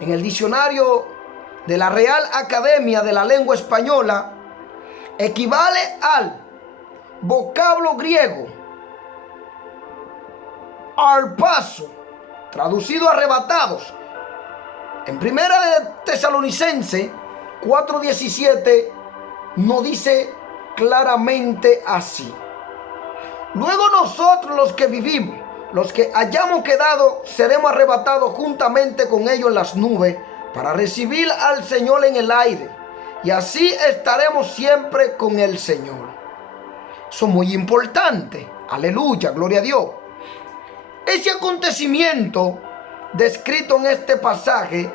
En el diccionario de la Real Academia de la Lengua Española, equivale al vocablo griego arpazo, traducido arrebatados. En 1 Tesalonicenses 4:17 nos dice claramente así: luego nosotros los que vivimos, los que hayamos quedado, seremos arrebatados juntamente con ellos en las nubes para recibir al Señor en el aire, y así estaremos siempre con el Señor. Eso es muy importante. Aleluya, gloria a Dios. Ese acontecimiento descrito en este pasaje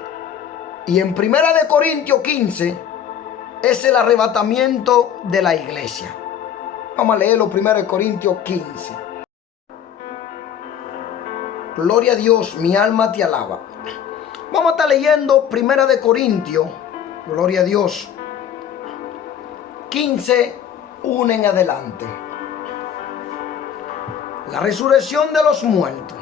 y en 1 Corintios 15 es el arrebatamiento de la iglesia. Vamos a leerlo, 1 Corintios 15. Gloria a Dios, mi alma te alaba. Vamos a estar leyendo 1 Corintios, gloria a Dios, 15, 1 en adelante. La resurrección de los muertos.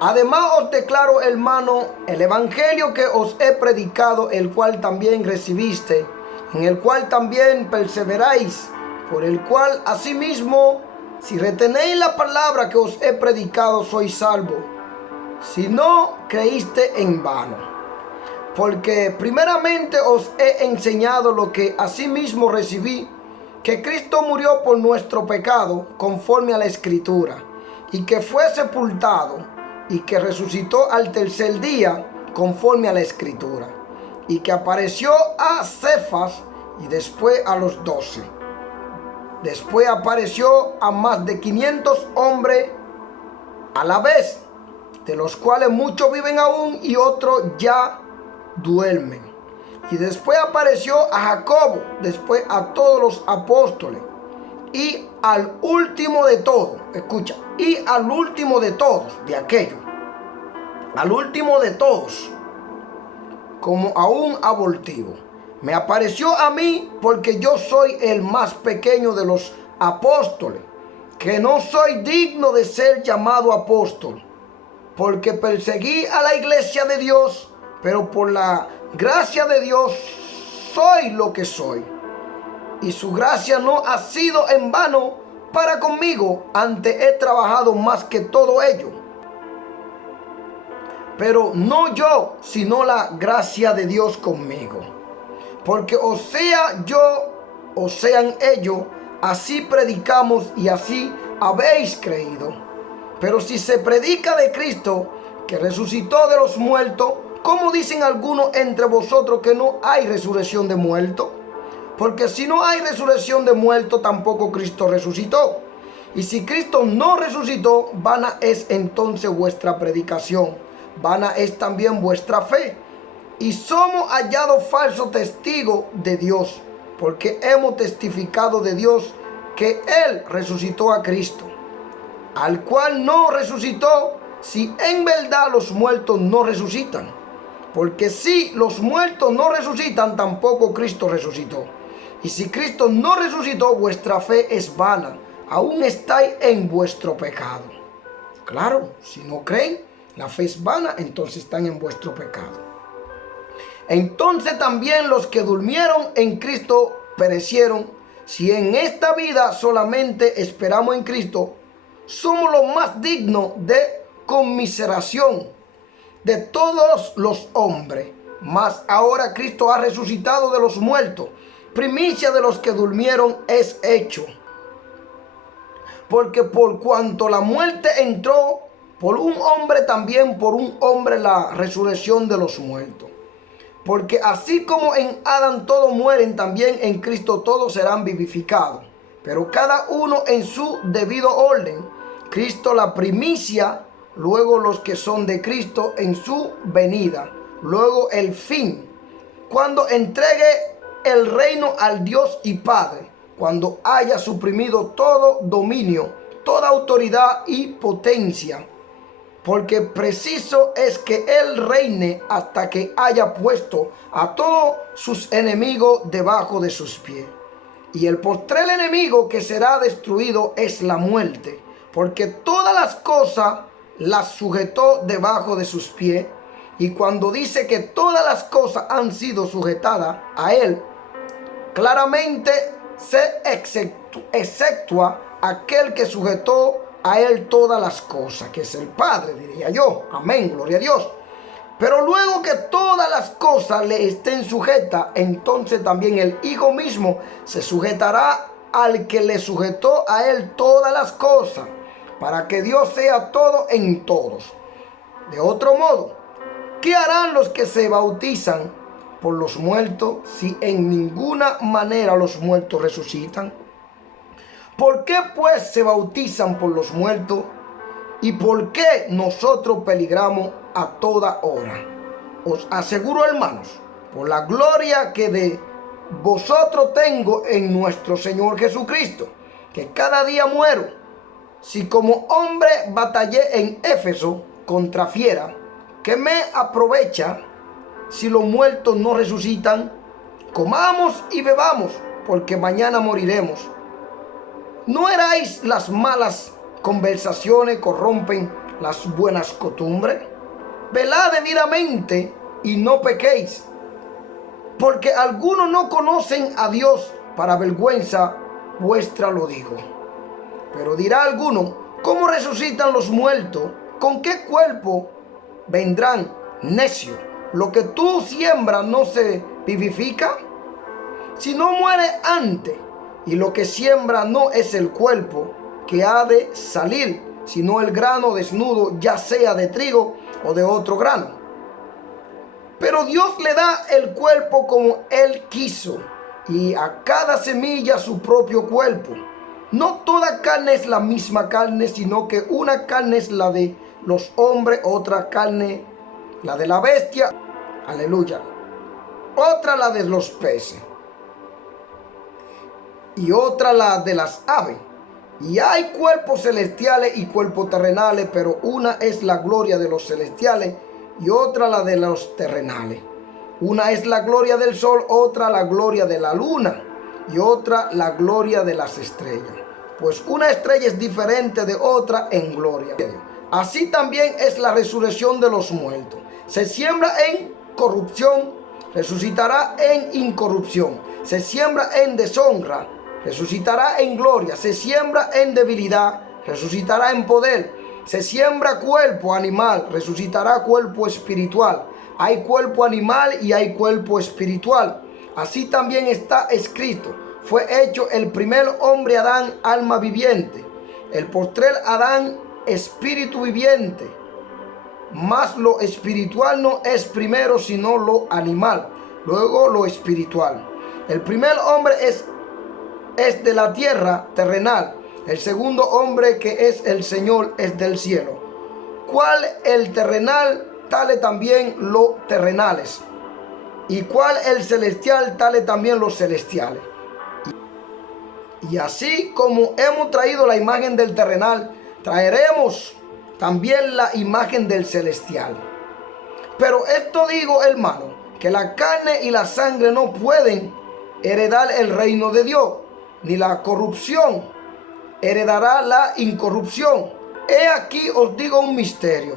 Además os declaro, hermano, el evangelio que os he predicado, el cual también recibiste, en el cual también perseveráis, por el cual asimismo, si retenéis la palabra que os he predicado, sois salvos, si no creíste en vano. Porque primeramente os he enseñado lo que asimismo recibí, que Cristo murió por nuestro pecado, conforme a la Escritura, y que fue sepultado, y que resucitó al tercer día, conforme a la Escritura, y que apareció a Cefas, y después a los 12. Después apareció a más de 500 hombres a la vez, de los cuales muchos viven aún y otros ya duermen. Y después apareció a Jacobo, después a todos los apóstoles, y al último de todos, escucha, y al último de todos, de aquello, al último de todos, como a un abortivo, me apareció a mí, porque yo soy el más pequeño de los apóstoles, que no soy digno de ser llamado apóstol, porque perseguí a la iglesia de Dios, pero por la gracia de Dios soy lo que soy. Y su gracia no ha sido en vano para conmigo, antes he trabajado más que todo ello. Pero no yo, sino la gracia de Dios conmigo. Porque o sea yo, o sean ellos, así predicamos y así habéis creído. Pero si se predica de Cristo, que resucitó de los muertos, ¿cómo dicen algunos entre vosotros que no hay resurrección de muertos? Porque si no hay resurrección de muertos, tampoco Cristo resucitó. Y si Cristo no resucitó, vana es entonces vuestra predicación, vana es también vuestra fe. Y somos hallados falsos testigos de Dios, porque hemos testificado de Dios que Él resucitó a Cristo, al cual no resucitó, si en verdad los muertos no resucitan. Porque si los muertos no resucitan, tampoco Cristo resucitó. Y si Cristo no resucitó, vuestra fe es vana, aún estáis en vuestro pecado. Claro, si no creen, la fe es vana, entonces están en vuestro pecado. Entonces también los que durmieron en Cristo perecieron. Si en esta vida solamente esperamos en Cristo, somos los más dignos de conmiseración de todos los hombres. Mas ahora Cristo ha resucitado de los muertos, primicia de los que durmieron es hecho. Porque por cuanto la muerte entró por un hombre, también por un hombre la resurrección de los muertos. Porque así como en Adán todos mueren, también en Cristo todos serán vivificados, pero cada uno en su debido orden. Cristo la primicia, luego los que son de Cristo en su venida, luego el fin, cuando entregue el reino al Dios y Padre, cuando haya suprimido todo dominio, toda autoridad y potencia. Porque preciso es que Él reine hasta que haya puesto a todos sus enemigos debajo de sus pies. Y el postrer enemigo que será destruido es la muerte, porque todas las cosas las sujetó debajo de sus pies. Y cuando dice que todas las cosas han sido sujetadas a Él, claramente se exceptúa aquel que sujetó a Él todas las cosas, que es el Padre, diría yo. Amén, gloria a Dios. Pero luego que todas las cosas le estén sujetas, entonces también el Hijo mismo se sujetará al que le sujetó a Él todas las cosas, para que Dios sea todo en todos. De otro modo, ¿qué harán los que se bautizan por los muertos si en ninguna manera los muertos resucitan? ¿Por qué pues se bautizan por los muertos? ¿Y por qué nosotros peligramos a toda hora? Os aseguro, hermanos, por la gloria que de vosotros tengo en nuestro Señor Jesucristo, que cada día muero. Si como hombre batallé en Éfeso contra fiera, ¿qué me aprovecha si los muertos no resucitan? Comamos y bebamos, porque mañana moriremos. ¿No erais las malas conversaciones corrompen las buenas costumbres. Velad debidamente y no pequéis, porque algunos no conocen a Dios, para vergüenza vuestra lo digo. Pero dirá alguno, ¿cómo resucitan los muertos? ¿Con qué cuerpo vendrán? Necio, lo que tú siembras no se vivifica, si no muere antes. Y lo que siembra no es el cuerpo que ha de salir, sino el grano desnudo, ya sea de trigo o de otro grano. Pero Dios le da el cuerpo como Él quiso, y a cada semilla su propio cuerpo. No toda carne es la misma carne, sino que una carne es la de los hombres, otra carne la de la bestia, aleluya, otra la de los peces, y otra la de las aves. Y hay cuerpos celestiales y cuerpos terrenales, pero una es la gloria de los celestiales y otra la de los terrenales. Una es la gloria del sol, otra la gloria de la luna y otra la gloria de las estrellas. Pues una estrella es diferente de otra en gloria. Así también es la resurrección de los muertos. Se siembra en corrupción, resucitará en incorrupción. Se siembra en deshonra, resucitará en gloria. Se siembra en debilidad, resucitará en poder. Se siembra cuerpo animal, resucitará cuerpo espiritual. Hay cuerpo animal y hay cuerpo espiritual. Así también está escrito: fue hecho el primer hombre Adán, alma viviente; el postrer Adán, espíritu viviente. Mas lo espiritual no es primero, sino lo animal, luego lo espiritual. El primer hombre es de la tierra terrenal, el segundo hombre, que es el Señor, es del cielo. Cual el terrenal, tales también los terrenales, y cual el celestial, tales también los celestiales. Y así como hemos traído la imagen del terrenal, traeremos también la imagen del celestial. Pero esto digo, hermano, que la carne y la sangre no pueden heredar el reino de Dios, ni la corrupción heredará la incorrupción. He aquí os digo un misterio: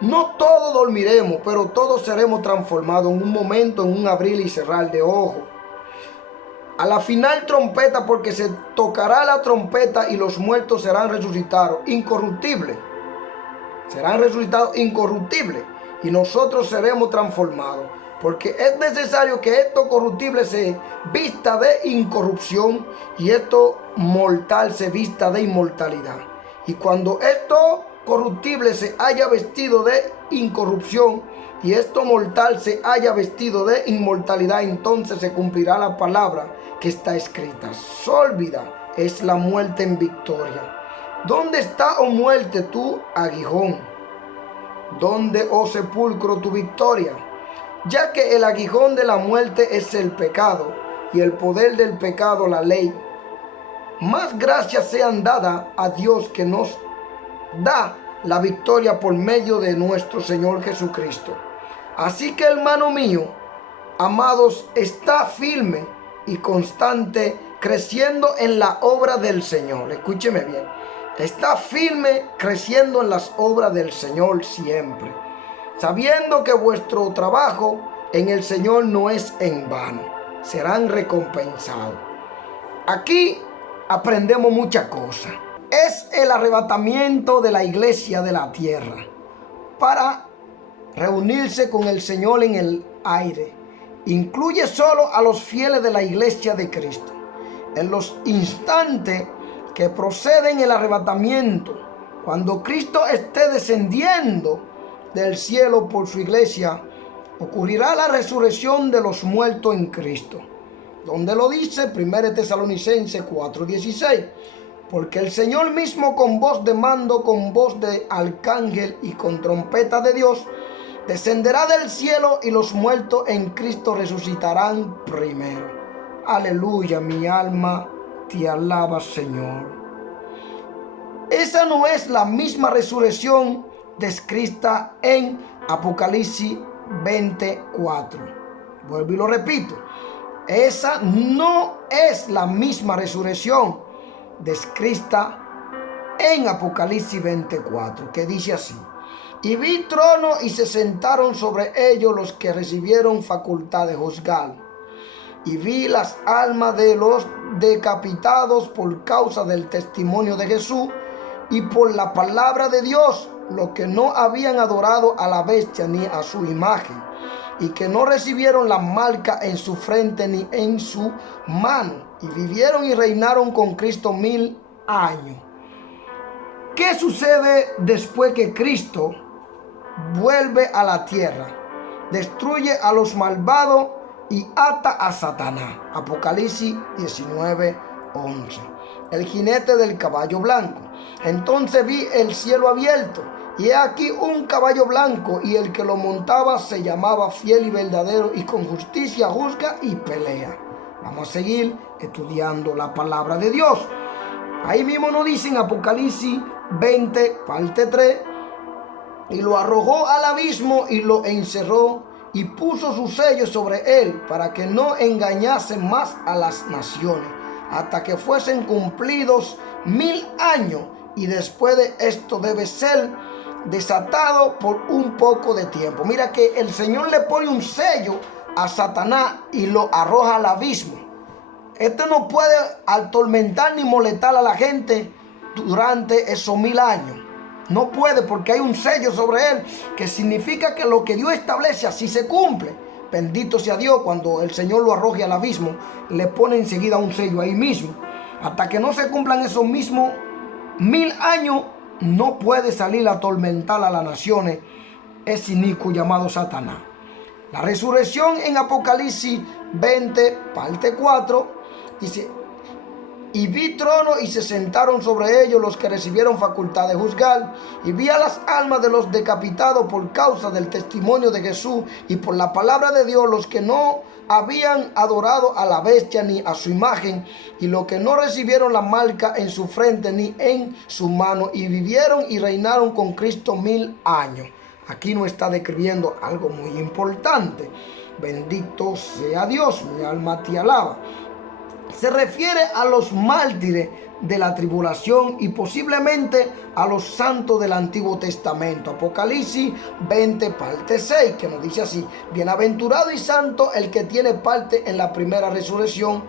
no todos dormiremos, pero todos seremos transformados en un momento, en un abrir y cerrar de ojos. A la final trompeta, porque se tocará la trompeta y los muertos serán resucitados incorruptibles. Serán resucitados incorruptibles y nosotros seremos transformados. Porque es necesario que esto corruptible se vista de incorrupción y esto mortal se vista de inmortalidad. Y cuando esto corruptible se haya vestido de incorrupción y esto mortal se haya vestido de inmortalidad, entonces se cumplirá la palabra que está escrita: sólvida es la muerte en victoria. ¿Dónde está, oh muerte, tu aguijón? ¿Dónde, oh sepulcro, tu victoria? Ya que el aguijón de la muerte es el pecado, y el poder del pecado la ley. Más gracias sean dadas a Dios, que nos da la victoria por medio de nuestro Señor Jesucristo. Así que, hermano mío, amados, está firme y constante, creciendo en la obra del Señor. Escúcheme bien. Está firme, creciendo en las obras del Señor siempre, sabiendo que vuestro trabajo en el Señor no es en vano, serán recompensados. Aquí aprendemos muchas cosas. Es el arrebatamiento de la iglesia de la tierra para reunirse con el Señor en el aire. Incluye solo a los fieles de la iglesia de Cristo. En los instantes que proceden el arrebatamiento, cuando Cristo esté descendiendo del cielo por su iglesia, ocurrirá la resurrección de los muertos en Cristo, donde lo dice 1 Tesalonicenses 4:16. Porque el Señor mismo, con voz de mando, con voz de arcángel y con trompeta de Dios, descenderá del cielo, y los muertos en Cristo resucitarán primero. Aleluya, mi alma te alaba, Señor. Esa no es la misma resurrección descrita en Apocalipsis 24. Vuelvo y lo repito. Esa no es la misma resurrección descrita en Apocalipsis 24, que dice así: y vi trono y se sentaron sobre ellos los que recibieron facultad de juzgar. Y vi las almas de los decapitados por causa del testimonio de Jesús y por la palabra de Dios, los que no habían adorado a la bestia ni a su imagen, y que no recibieron la marca en su frente ni en su mano, y vivieron y reinaron con Cristo 1000 años. ¿Qué sucede después que Cristo vuelve a la tierra? Destruye a los malvados y ata a Satanás. Apocalipsis 19:11. El jinete del caballo blanco. Entonces vi el cielo abierto, y he aquí un caballo blanco, y el que lo montaba se llamaba Fiel y Verdadero, y con justicia juzga y pelea. Vamos a seguir estudiando la palabra de Dios. Ahí mismo nos dice en Apocalipsis 20, parte 3, y lo arrojó al abismo y lo encerró y puso sus sellos sobre él para que no engañase más a las naciones, hasta que fuesen cumplidos 1000 años, y después de esto debe ser desatado por un poco de tiempo. Mira que el Señor le pone un sello a Satanás y lo arroja al abismo. Este no puede atormentar ni molestar a la gente durante esos 1000 años. No puede, porque hay un sello sobre él, que significa que lo que Dios establece así se cumple. Bendito sea Dios. Cuando el Señor lo arroje al abismo, le pone enseguida un sello ahí mismo. Hasta que no se cumplan esos mismos 1000 años, no puede salir a atormentar a las naciones ese inicuo llamado Satanás. La resurrección en Apocalipsis 20, parte 4, dice: y vi trono y se sentaron sobre ellos los que recibieron facultad de juzgar, y vi a las almas de los decapitados por causa del testimonio de Jesús y por la palabra de Dios, los que no habían adorado a la bestia ni a su imagen, y los que no recibieron la marca en su frente ni en su mano, y vivieron y reinaron con Cristo 1000 años. Aquí nos está describiendo algo muy importante. Bendito sea Dios, mi alma te alaba. Se refiere a los mártires de la tribulación y posiblemente a los santos del Antiguo Testamento. Apocalipsis 20, parte 6, que nos dice así: bienaventurado y santo el que tiene parte en la primera resurrección.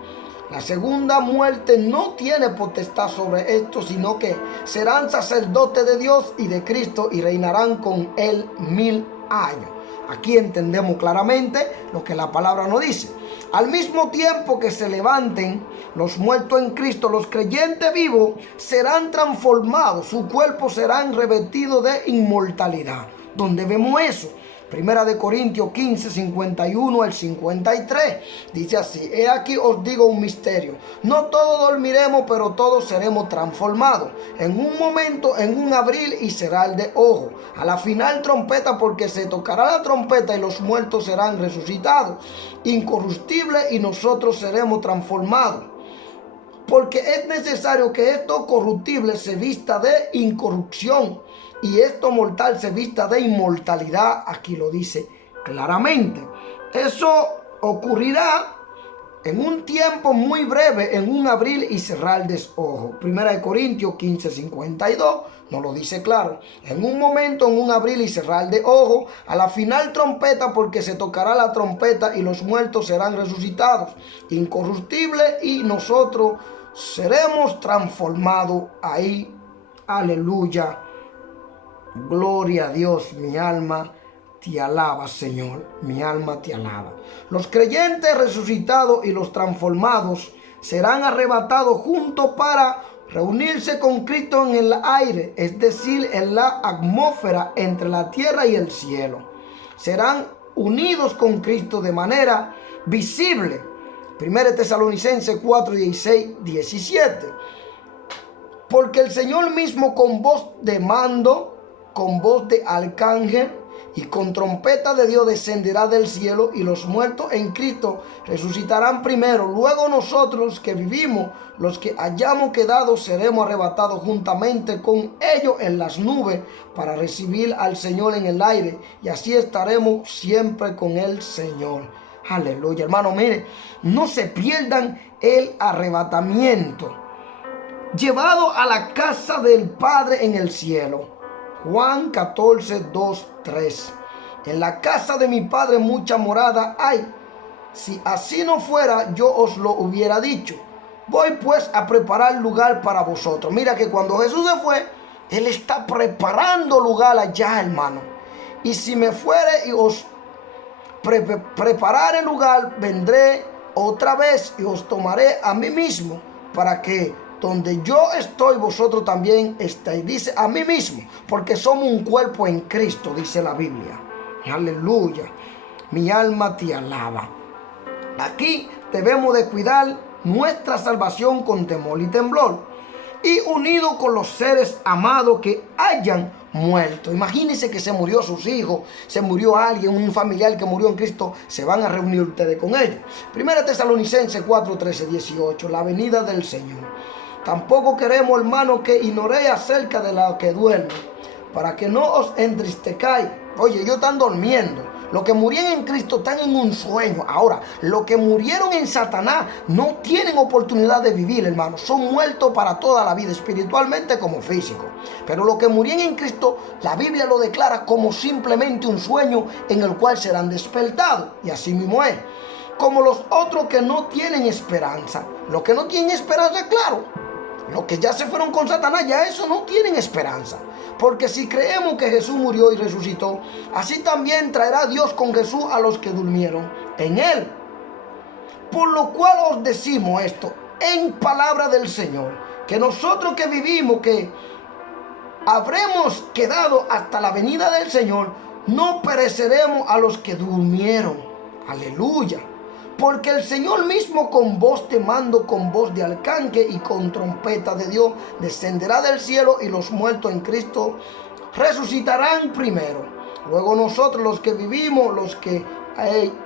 La segunda muerte no tiene potestad sobre esto, sino que serán sacerdotes de Dios y de Cristo y reinarán con él 1000 años. Aquí entendemos claramente lo que la palabra nos dice. Al mismo tiempo que se levanten los muertos en Cristo, los creyentes vivos serán transformados, su cuerpo serán revestidos de inmortalidad. ¿Dónde vemos eso? Primera de Corintios 15, 51 al 53. Dice así: he aquí os digo un misterio. No todos dormiremos, pero todos seremos transformados. En un momento, en un abrir y cerrar de ojo. A la final trompeta, porque se tocará la trompeta y los muertos serán resucitados, incorruptibles, y nosotros seremos transformados. Porque es necesario que esto corruptible se vista de incorrupción y esto mortal se vista de inmortalidad. Aquí lo dice claramente. Eso ocurrirá en un tiempo muy breve, en un abrir y cerrar de ojos. Primera de Corintios 15, 52 nos lo dice claro. En un momento, en un abrir y cerrar de ojos, a la final trompeta, porque se tocará la trompeta y los muertos serán resucitados, incorruptibles, y nosotros seremos transformados ahí. Aleluya. Gloria a Dios, mi alma te alaba, Señor, mi alma te alaba. Los creyentes resucitados y los transformados serán arrebatados juntos para reunirse con Cristo en el aire, es decir, en la atmósfera entre la tierra y el cielo. Serán unidos con Cristo de manera visible. 1 Tesalonicenses 4, 16, 17. Porque el Señor mismo, con voz de mando, con voz de arcángel y con trompeta de Dios, descenderá del cielo, y los muertos en Cristo resucitarán primero. Luego nosotros que vivimos, los que hayamos quedado, seremos arrebatados juntamente con ellos en las nubes para recibir al Señor en el aire, y así estaremos siempre con el Señor. Aleluya, hermano, mire, no se pierdan el arrebatamiento. llevado a la casa del Padre en el cielo. Juan 14, 2, 3. En la casa de mi Padre mucha morada hay. Si así no fuera, yo os lo hubiera dicho. Voy pues a preparar lugar para vosotros. Mira que cuando Jesús se fue, Él está preparando lugar allá, hermano. Y si me fuere y os preparar el lugar, vendré otra vez y os tomaré a mí mismo, para que donde yo estoy, vosotros también estéis. Dice a mí mismo, porque somos un cuerpo en Cristo, dice la Biblia. Aleluya. Mi alma te alaba. Aquí debemos de cuidar nuestra salvación con temor y temblor, y unido con los seres amados que hayan muerto. Imagínense que se murió sus hijos, se murió alguien, un familiar que murió en Cristo, se van a reunir ustedes con ellos. Primera Tesalonicenses 4, 13, 18, la venida del Señor. Tampoco queremos, hermanos, que ignoréis acerca de lo que duerme, para que no os entristezcáis. Oye, ellos están durmiendo. Los que murieron en Cristo están en un sueño. Ahora, los que murieron en Satanás no tienen oportunidad de vivir, hermanos. Son muertos para toda la vida, espiritualmente como físico. Pero los que murieron en Cristo, la Biblia lo declara como simplemente un sueño en el cual serán despertados. Y así mismo es. Como los otros que no tienen esperanza. Los que no tienen esperanza, claro. Los que ya se fueron con Satanás, ya eso no tienen esperanza. Porque si creemos que Jesús murió y resucitó, así también traerá Dios con Jesús a los que durmieron en Él. Por lo cual os decimos esto en palabra del Señor, que nosotros que vivimos, que habremos quedado hasta la venida del Señor, no pereceremos a los que durmieron. Aleluya. Porque el Señor mismo con voz de mando, con voz de arcángel y con trompeta de Dios descenderá del cielo, y los muertos en Cristo resucitarán primero. Luego nosotros, los que vivimos, los que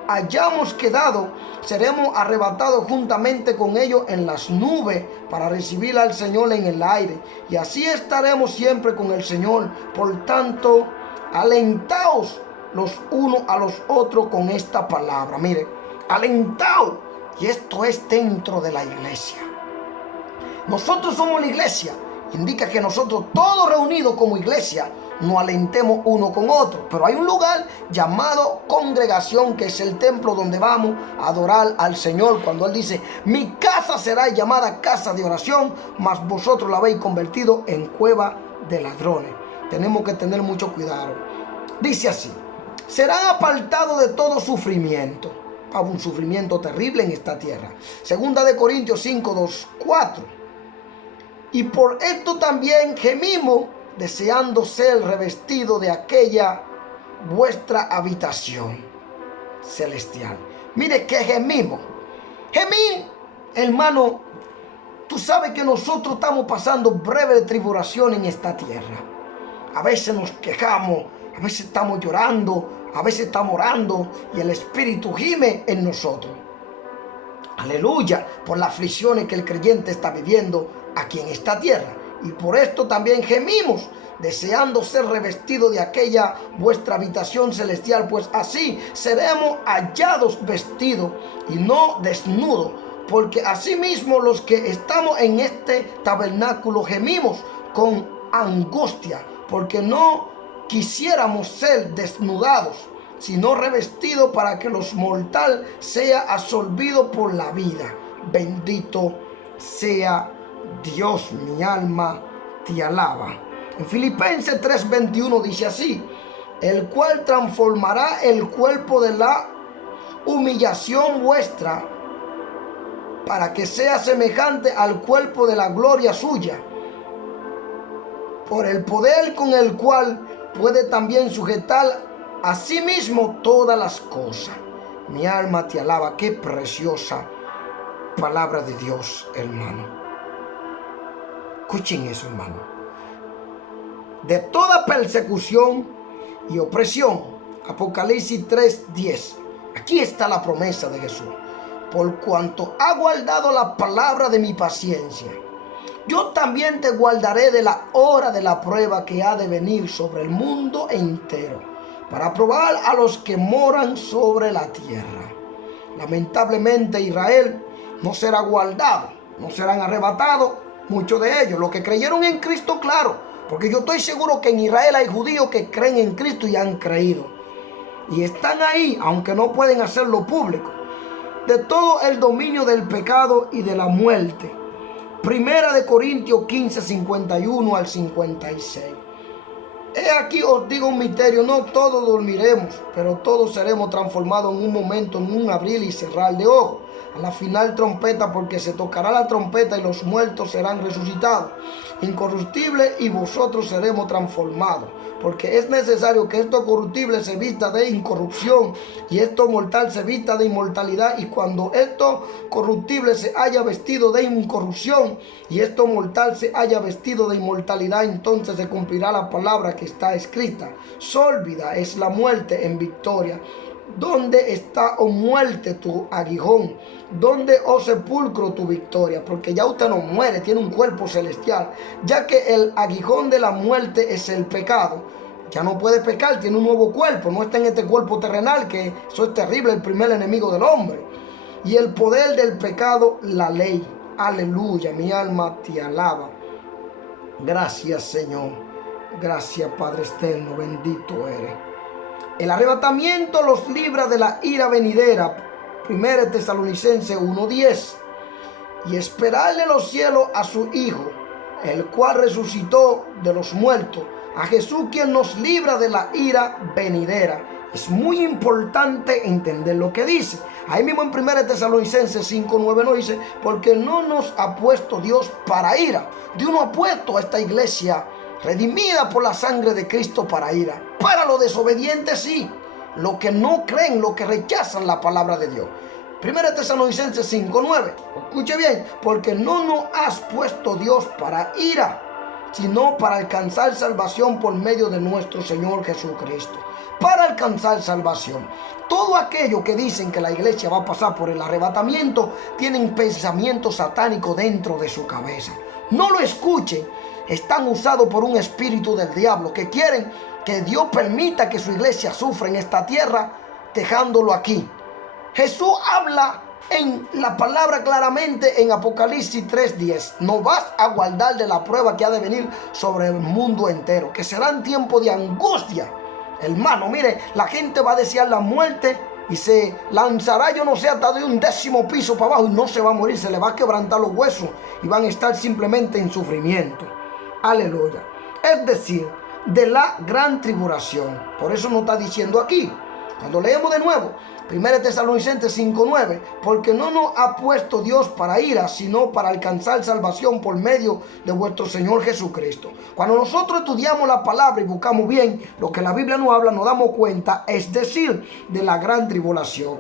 hayamos quedado, seremos arrebatados juntamente con ellos en las nubes para recibir al Señor en el aire. Y así estaremos siempre con el Señor. Por tanto, alentaos los unos a los otros con esta palabra. Mire, alentado. Y esto es dentro de la iglesia. Nosotros somos la iglesia. Indica que nosotros todos reunidos como iglesia nos alentemos uno con otro. Pero hay un lugar llamado congregación, que es el templo donde vamos a adorar al Señor. Cuando Él dice: mi casa será llamada casa de oración, mas vosotros la habéis convertido en cueva de ladrones. Tenemos que tener mucho cuidado. Dice así: serán apartados de todo sufrimiento. Un sufrimiento terrible en esta tierra. Segunda de Corintios 5, 2, 4. Y por esto también gemimos, deseando ser revestidos de aquella vuestra habitación celestial. Mire que gemimos. Gemir, hermano, tú sabes que nosotros estamos pasando breve tribulación en esta tierra. A veces nos quejamos, a veces estamos llorando, a veces estamos orando, y el Espíritu gime en nosotros. Aleluya, por las aflicciones que el creyente está viviendo aquí en esta tierra. Y por esto también gemimos, deseando ser revestidos de aquella vuestra habitación celestial, pues así seremos hallados vestidos y no desnudos. Porque asimismo los que estamos en este tabernáculo gemimos con angustia, porque no quisiéramos ser desnudados, sino revestidos, para que los mortal sea absorbido por la vida. Bendito sea Dios. Mi alma te alaba. En Filipenses 3:21 dice así: el cual transformará el cuerpo de la humillación vuestra, para que sea semejante al cuerpo de la gloria suya, por el poder con el cual puede también sujetar a sí mismo todas las cosas. Mi alma te alaba. Qué preciosa palabra de Dios, hermano. Escuchen eso, hermano. De toda persecución y opresión. Apocalipsis 3:10. Aquí está la promesa de Jesús. Por cuanto ha guardado la palabra de mi paciencia, yo también te guardaré de la hora de la prueba que ha de venir sobre el mundo entero, para probar a los que moran sobre la tierra. Lamentablemente Israel no será guardado, no serán arrebatados, muchos de ellos. Los que creyeron en Cristo, claro, porque yo estoy seguro que en Israel hay judíos que creen en Cristo y han creído. Y están ahí, aunque no pueden hacerlo público, de todo el dominio del pecado y de la muerte. Primera de Corintios 15, 51 al 56. He aquí os digo un misterio, no todos dormiremos, pero todos seremos transformados en un momento, en un abrir y cerrar de ojos. A la final trompeta, porque se tocará la trompeta y los muertos serán resucitados, incorruptibles, y vosotros seremos transformados. Porque es necesario que esto corruptible se vista de incorrupción y esto mortal se vista de inmortalidad. Y cuando esto corruptible se haya vestido de incorrupción y esto mortal se haya vestido de inmortalidad, entonces se cumplirá la palabra que está escrita: sólvida es la muerte en victoria. ¿Dónde está, oh muerte, tu aguijón? ¿Dónde, oh sepulcro, tu victoria? Porque ya usted no muere, tiene un cuerpo celestial. Ya que el aguijón de la muerte es el pecado, ya no puede pecar, tiene un nuevo cuerpo, no está en este cuerpo terrenal, que eso es terrible, el primer enemigo del hombre. Y el poder del pecado, la ley. Aleluya, mi alma te alaba. Gracias, Señor. Gracias, Padre eterno, bendito eres. El arrebatamiento los libra de la ira venidera. 1 Tesalonicenses 1:10. Y esperarle los cielos a su Hijo, el cual resucitó de los muertos, a Jesús, quien nos libra de la ira venidera. Es muy importante entender lo que dice. Ahí mismo en 1 Tesalonicenses 5:9 nos dice: porque no nos ha puesto Dios para ira. Dios no ha puesto a esta iglesia redimida por la sangre de Cristo para ira. Para los desobedientes sí, los que no creen, los que rechazan la palabra de Dios. 1 Tesalonicenses 5:9. Escuche bien: porque no nos has puesto Dios para ira, sino para alcanzar salvación por medio de nuestro Señor Jesucristo. Para alcanzar salvación. Todo aquello que dicen que la iglesia va a pasar por el arrebatamiento tienen pensamientos satánicos dentro de su cabeza. No lo escuchen. Están usados por un espíritu del diablo que quieren que Dios permita que su iglesia sufra en esta tierra, dejándolo aquí. Jesús habla en la palabra claramente en Apocalipsis 3:10. No vas a guardar de la prueba que ha de venir sobre el mundo entero, que serán tiempos de angustia. Hermano, mire, la gente va a desear la muerte y se lanzará, yo no sé, hasta de un 10º piso para abajo, y no se va a morir, se le va a quebrantar los huesos y van a estar simplemente en sufrimiento. Aleluya. Es decir, de la gran tribulación. Por eso nos está diciendo aquí, cuando leemos de nuevo 1 Tesalonicenses 5:9, porque no nos ha puesto Dios para ira, sino para alcanzar salvación por medio de vuestro Señor Jesucristo. Cuando nosotros estudiamos la palabra y buscamos bien lo que la Biblia nos habla, nos damos cuenta, es decir, de la gran tribulación.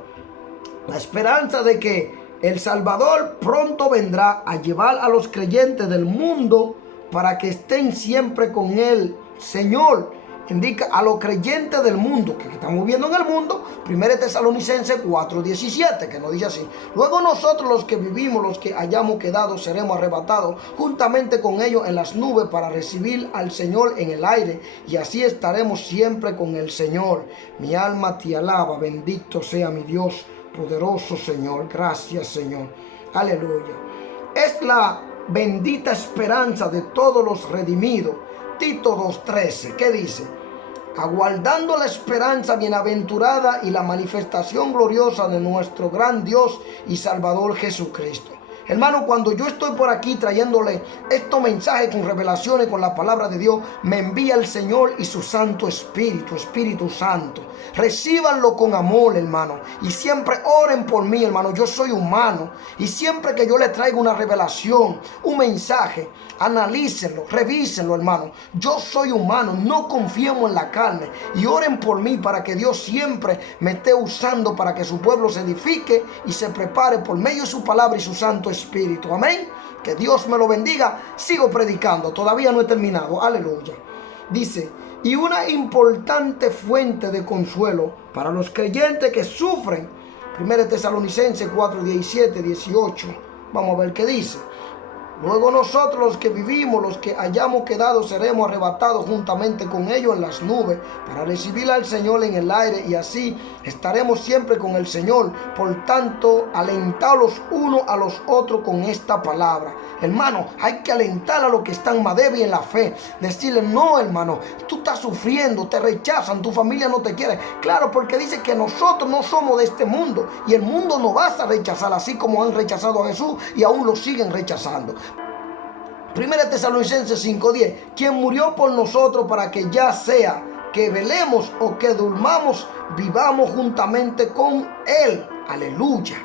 La esperanza de que el Salvador pronto vendrá a llevar a los creyentes del mundo para que estén siempre con el Señor. Indica a los creyentes del mundo que estamos viviendo en el mundo. 1 Tesalonicenses 4:17, que nos dice así: luego nosotros, los que vivimos, los que hayamos quedado, seremos arrebatados juntamente con ellos en las nubes para recibir al Señor en el aire, y así estaremos siempre con el Señor. Mi alma te alaba, bendito sea mi Dios poderoso, Señor. Gracias, Señor. Aleluya. Es la bendita esperanza de todos los redimidos. Tito 2:13, ¿qué dice? Aguardando la esperanza bienaventurada y la manifestación gloriosa de nuestro gran Dios y Salvador Jesucristo. Hermano, cuando yo estoy por aquí trayéndole estos mensajes con revelaciones, con la palabra de Dios, me envía el Señor y su Santo Espíritu, Espíritu Santo. Recíbanlo con amor, hermano, y siempre oren por mí, hermano. Yo soy humano, y siempre que yo le traigo una revelación, un mensaje, analícenlo, revísenlo, hermano. Yo soy humano, no confiemos en la carne, y oren por mí para que Dios siempre me esté usando para que su pueblo se edifique y se prepare por medio de su palabra y su Santo Espíritu. Amén. Que Dios me lo bendiga. Sigo predicando, todavía no he terminado. Aleluya. Dice: y una importante fuente de consuelo para los creyentes que sufren. 1 Tesalonicenses 4:17-18. Vamos a ver qué dice. Luego nosotros los que vivimos, los que hayamos quedado, seremos arrebatados juntamente con ellos en las nubes para recibir al Señor en el aire, y así estaremos siempre con el Señor. Por tanto, alentaos los unos a los otros con esta palabra. Hermano, hay que alentar a los que están más débiles en la fe. Decirle: no, hermano, tú estás sufriendo, te rechazan, tu familia no te quiere. Claro, porque dice que nosotros no somos de este mundo, y el mundo no va a rechazar, así como han rechazado a Jesús y aún lo siguen rechazando. 1 Tesalonicenses 5:10, quien murió por nosotros para que ya sea que velemos o que durmamos, vivamos juntamente con Él. Aleluya.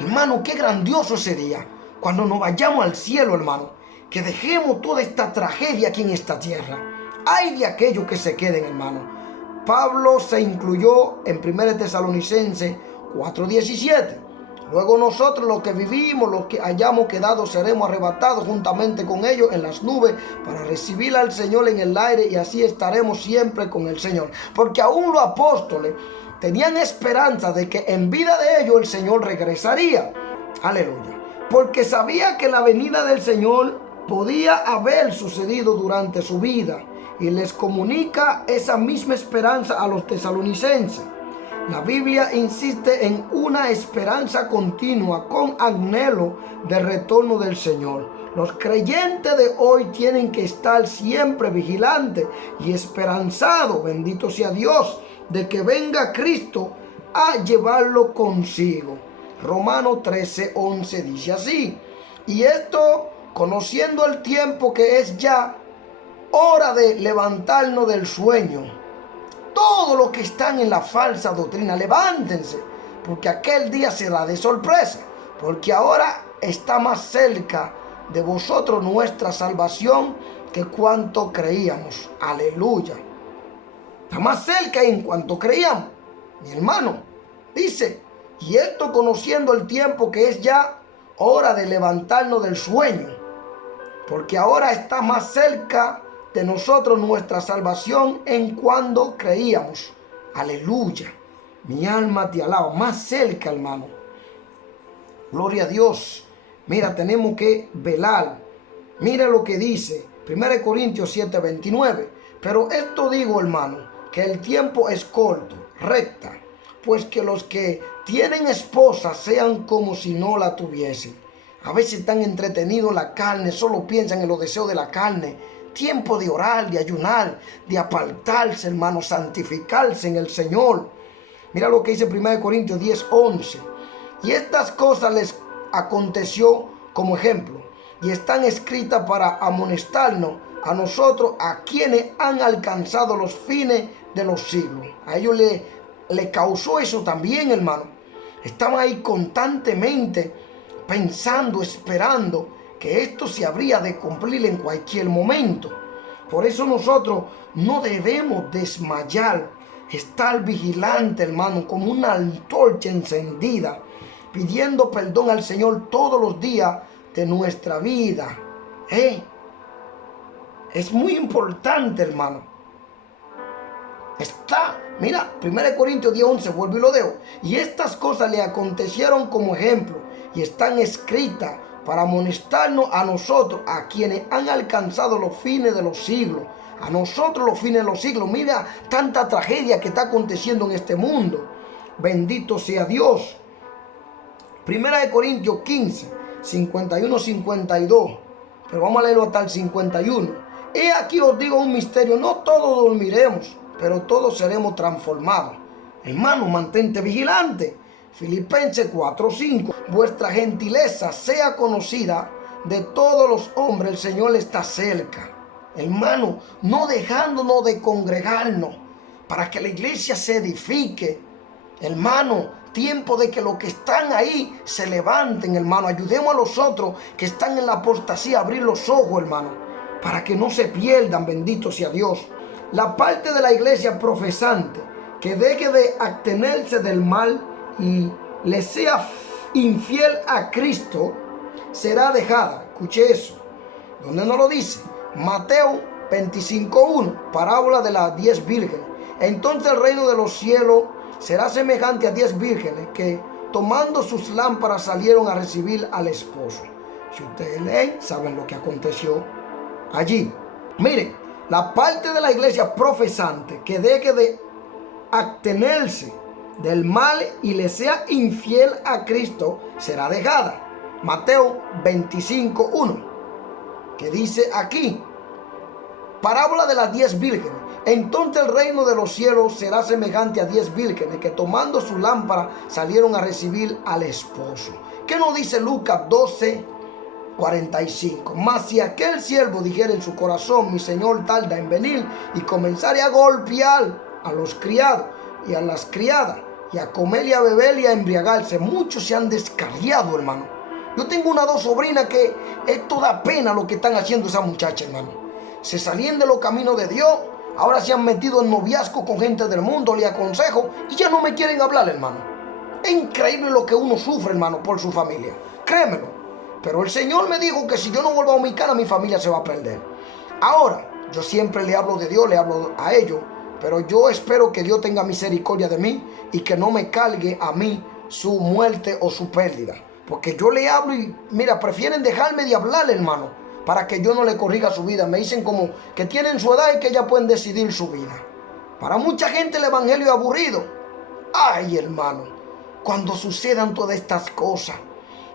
Hermano, qué grandioso ese día, cuando nos vayamos al cielo, hermano, que dejemos toda esta tragedia aquí en esta tierra. Ay de aquellos que se queden, hermano. Pablo se incluyó en 1 Tesalonicenses 4:17. Luego nosotros los que vivimos, los que hayamos quedado, seremos arrebatados juntamente con ellos en las nubes para recibir al Señor en el aire, y así estaremos siempre con el Señor. Porque aún los apóstoles tenían esperanza de que en vida de ellos el Señor regresaría. Aleluya. Porque sabía que la venida del Señor podía haber sucedido durante su vida, y les comunica esa misma esperanza a los tesalonicenses. La Biblia insiste en una esperanza continua con anhelo de retorno del Señor. Los creyentes de hoy tienen que estar siempre vigilantes y esperanzados, bendito sea Dios, de que venga Cristo a llevarlo consigo. Romanos 13:11 dice así: y esto conociendo el tiempo, que es ya hora de levantarnos del sueño. Todos los que están en la falsa doctrina, levántense, porque aquel día será de sorpresa, porque ahora está más cerca de vosotros nuestra salvación que cuanto creíamos. Aleluya. Está más cerca en cuanto creíamos, mi hermano. Dice: y esto conociendo el tiempo, que es ya hora de levantarnos del sueño, porque ahora está más cerca de nosotros nuestra salvación en cuando creíamos. Aleluya. Mi alma te alaba. Más cerca, hermano. Gloria a Dios. Mira, tenemos que velar. Mira lo que dice 1 Corintios 7:29. Pero esto digo, hermano, que el tiempo es corto, recta, pues que los que tienen esposa sean como si no la tuviesen. A veces están entretenidos en la carne, solo piensan en los deseos de la carne. Tiempo de orar, de ayunar, de apartarse, hermano, santificarse en el Señor. Mira lo que dice 1 Corintios 10:11. Y estas cosas les aconteció como ejemplo, y están escritas para amonestarnos a nosotros, a quienes han alcanzado los fines de los siglos. A ellos le causó eso también, hermano. Estaban ahí constantemente pensando, esperando que esto se habría de cumplir en cualquier momento. Por eso nosotros no debemos desmayar, estar vigilante, hermano, como una antorcha encendida, pidiendo perdón al Señor todos los días de nuestra vida. Es muy importante, hermano. Mira, 1 Corintios 10:11, vuelvo y lo leo. Y estas cosas le acontecieron como ejemplo, y están escritas para amonestarnos a nosotros, a quienes han alcanzado los fines de los siglos. A nosotros los fines de los siglos. Mira tanta tragedia que está aconteciendo en este mundo. Bendito sea Dios. 1 Corintios 15, 51-52. Pero vamos a leerlo hasta el 51. He aquí os digo un misterio: no todos dormiremos, pero todos seremos transformados. Hermano, mantente vigilante. Filipenses 4:5. Vuestra gentileza sea conocida de todos los hombres, el Señor está cerca. Hermano, no dejándonos de congregarnos para que la iglesia se edifique. Hermano, tiempo de que los que están ahí se levanten, hermano. Ayudemos a los otros que están en la apostasía a abrir los ojos, hermano, para que no se pierdan, bendito sea Dios. La parte de la iglesia profesante que deje de abstenerse del mal y le sea infiel a Cristo será dejada. Escuche eso. ¿Dónde no lo dice? Mateo 25:1, parábola de las 10 vírgenes. Entonces el reino de los cielos será semejante a 10 vírgenes que tomando sus lámparas salieron a recibir al esposo. Si ustedes leen, saben lo que aconteció allí. Miren, la parte de la iglesia profesante que deje de abstenerse del mal y le sea infiel a Cristo será dejada. Mateo 25:1, que dice aquí, parábola de las 10 vírgenes. Entonces el reino de los cielos será semejante a 10 vírgenes que tomando su lámpara salieron a recibir al esposo. ¿Qué nos dice Lucas 12:45? Mas si aquel siervo dijera en su corazón, mi señor tarda en venir, y comenzare a golpear a los criados y a las criadas, y a comer y a beber y a embriagarse, muchos se han descarriado, hermano. Yo tengo una dos sobrinas que es toda pena lo que están haciendo esas muchachas, hermano. Se salían de los caminos de Dios, ahora se han metido en noviazgo con gente del mundo, le aconsejo, y ya no me quieren hablar, hermano. Es increíble lo que uno sufre, hermano, por su familia. Créemelo. Pero el Señor me dijo que si yo no vuelvo a ubicar, mi familia se va a perder. Ahora, yo siempre le hablo de Dios, le hablo a ellos, pero yo espero que Dios tenga misericordia de mí y que no me cargue a mí su muerte o su pérdida. Porque yo le hablo y, mira, prefieren dejarme de hablar, hermano, para que yo no le corrija su vida. Me dicen como que tienen su edad y que ya pueden decidir su vida. Para mucha gente el evangelio es aburrido. Ay, hermano, cuando sucedan todas estas cosas,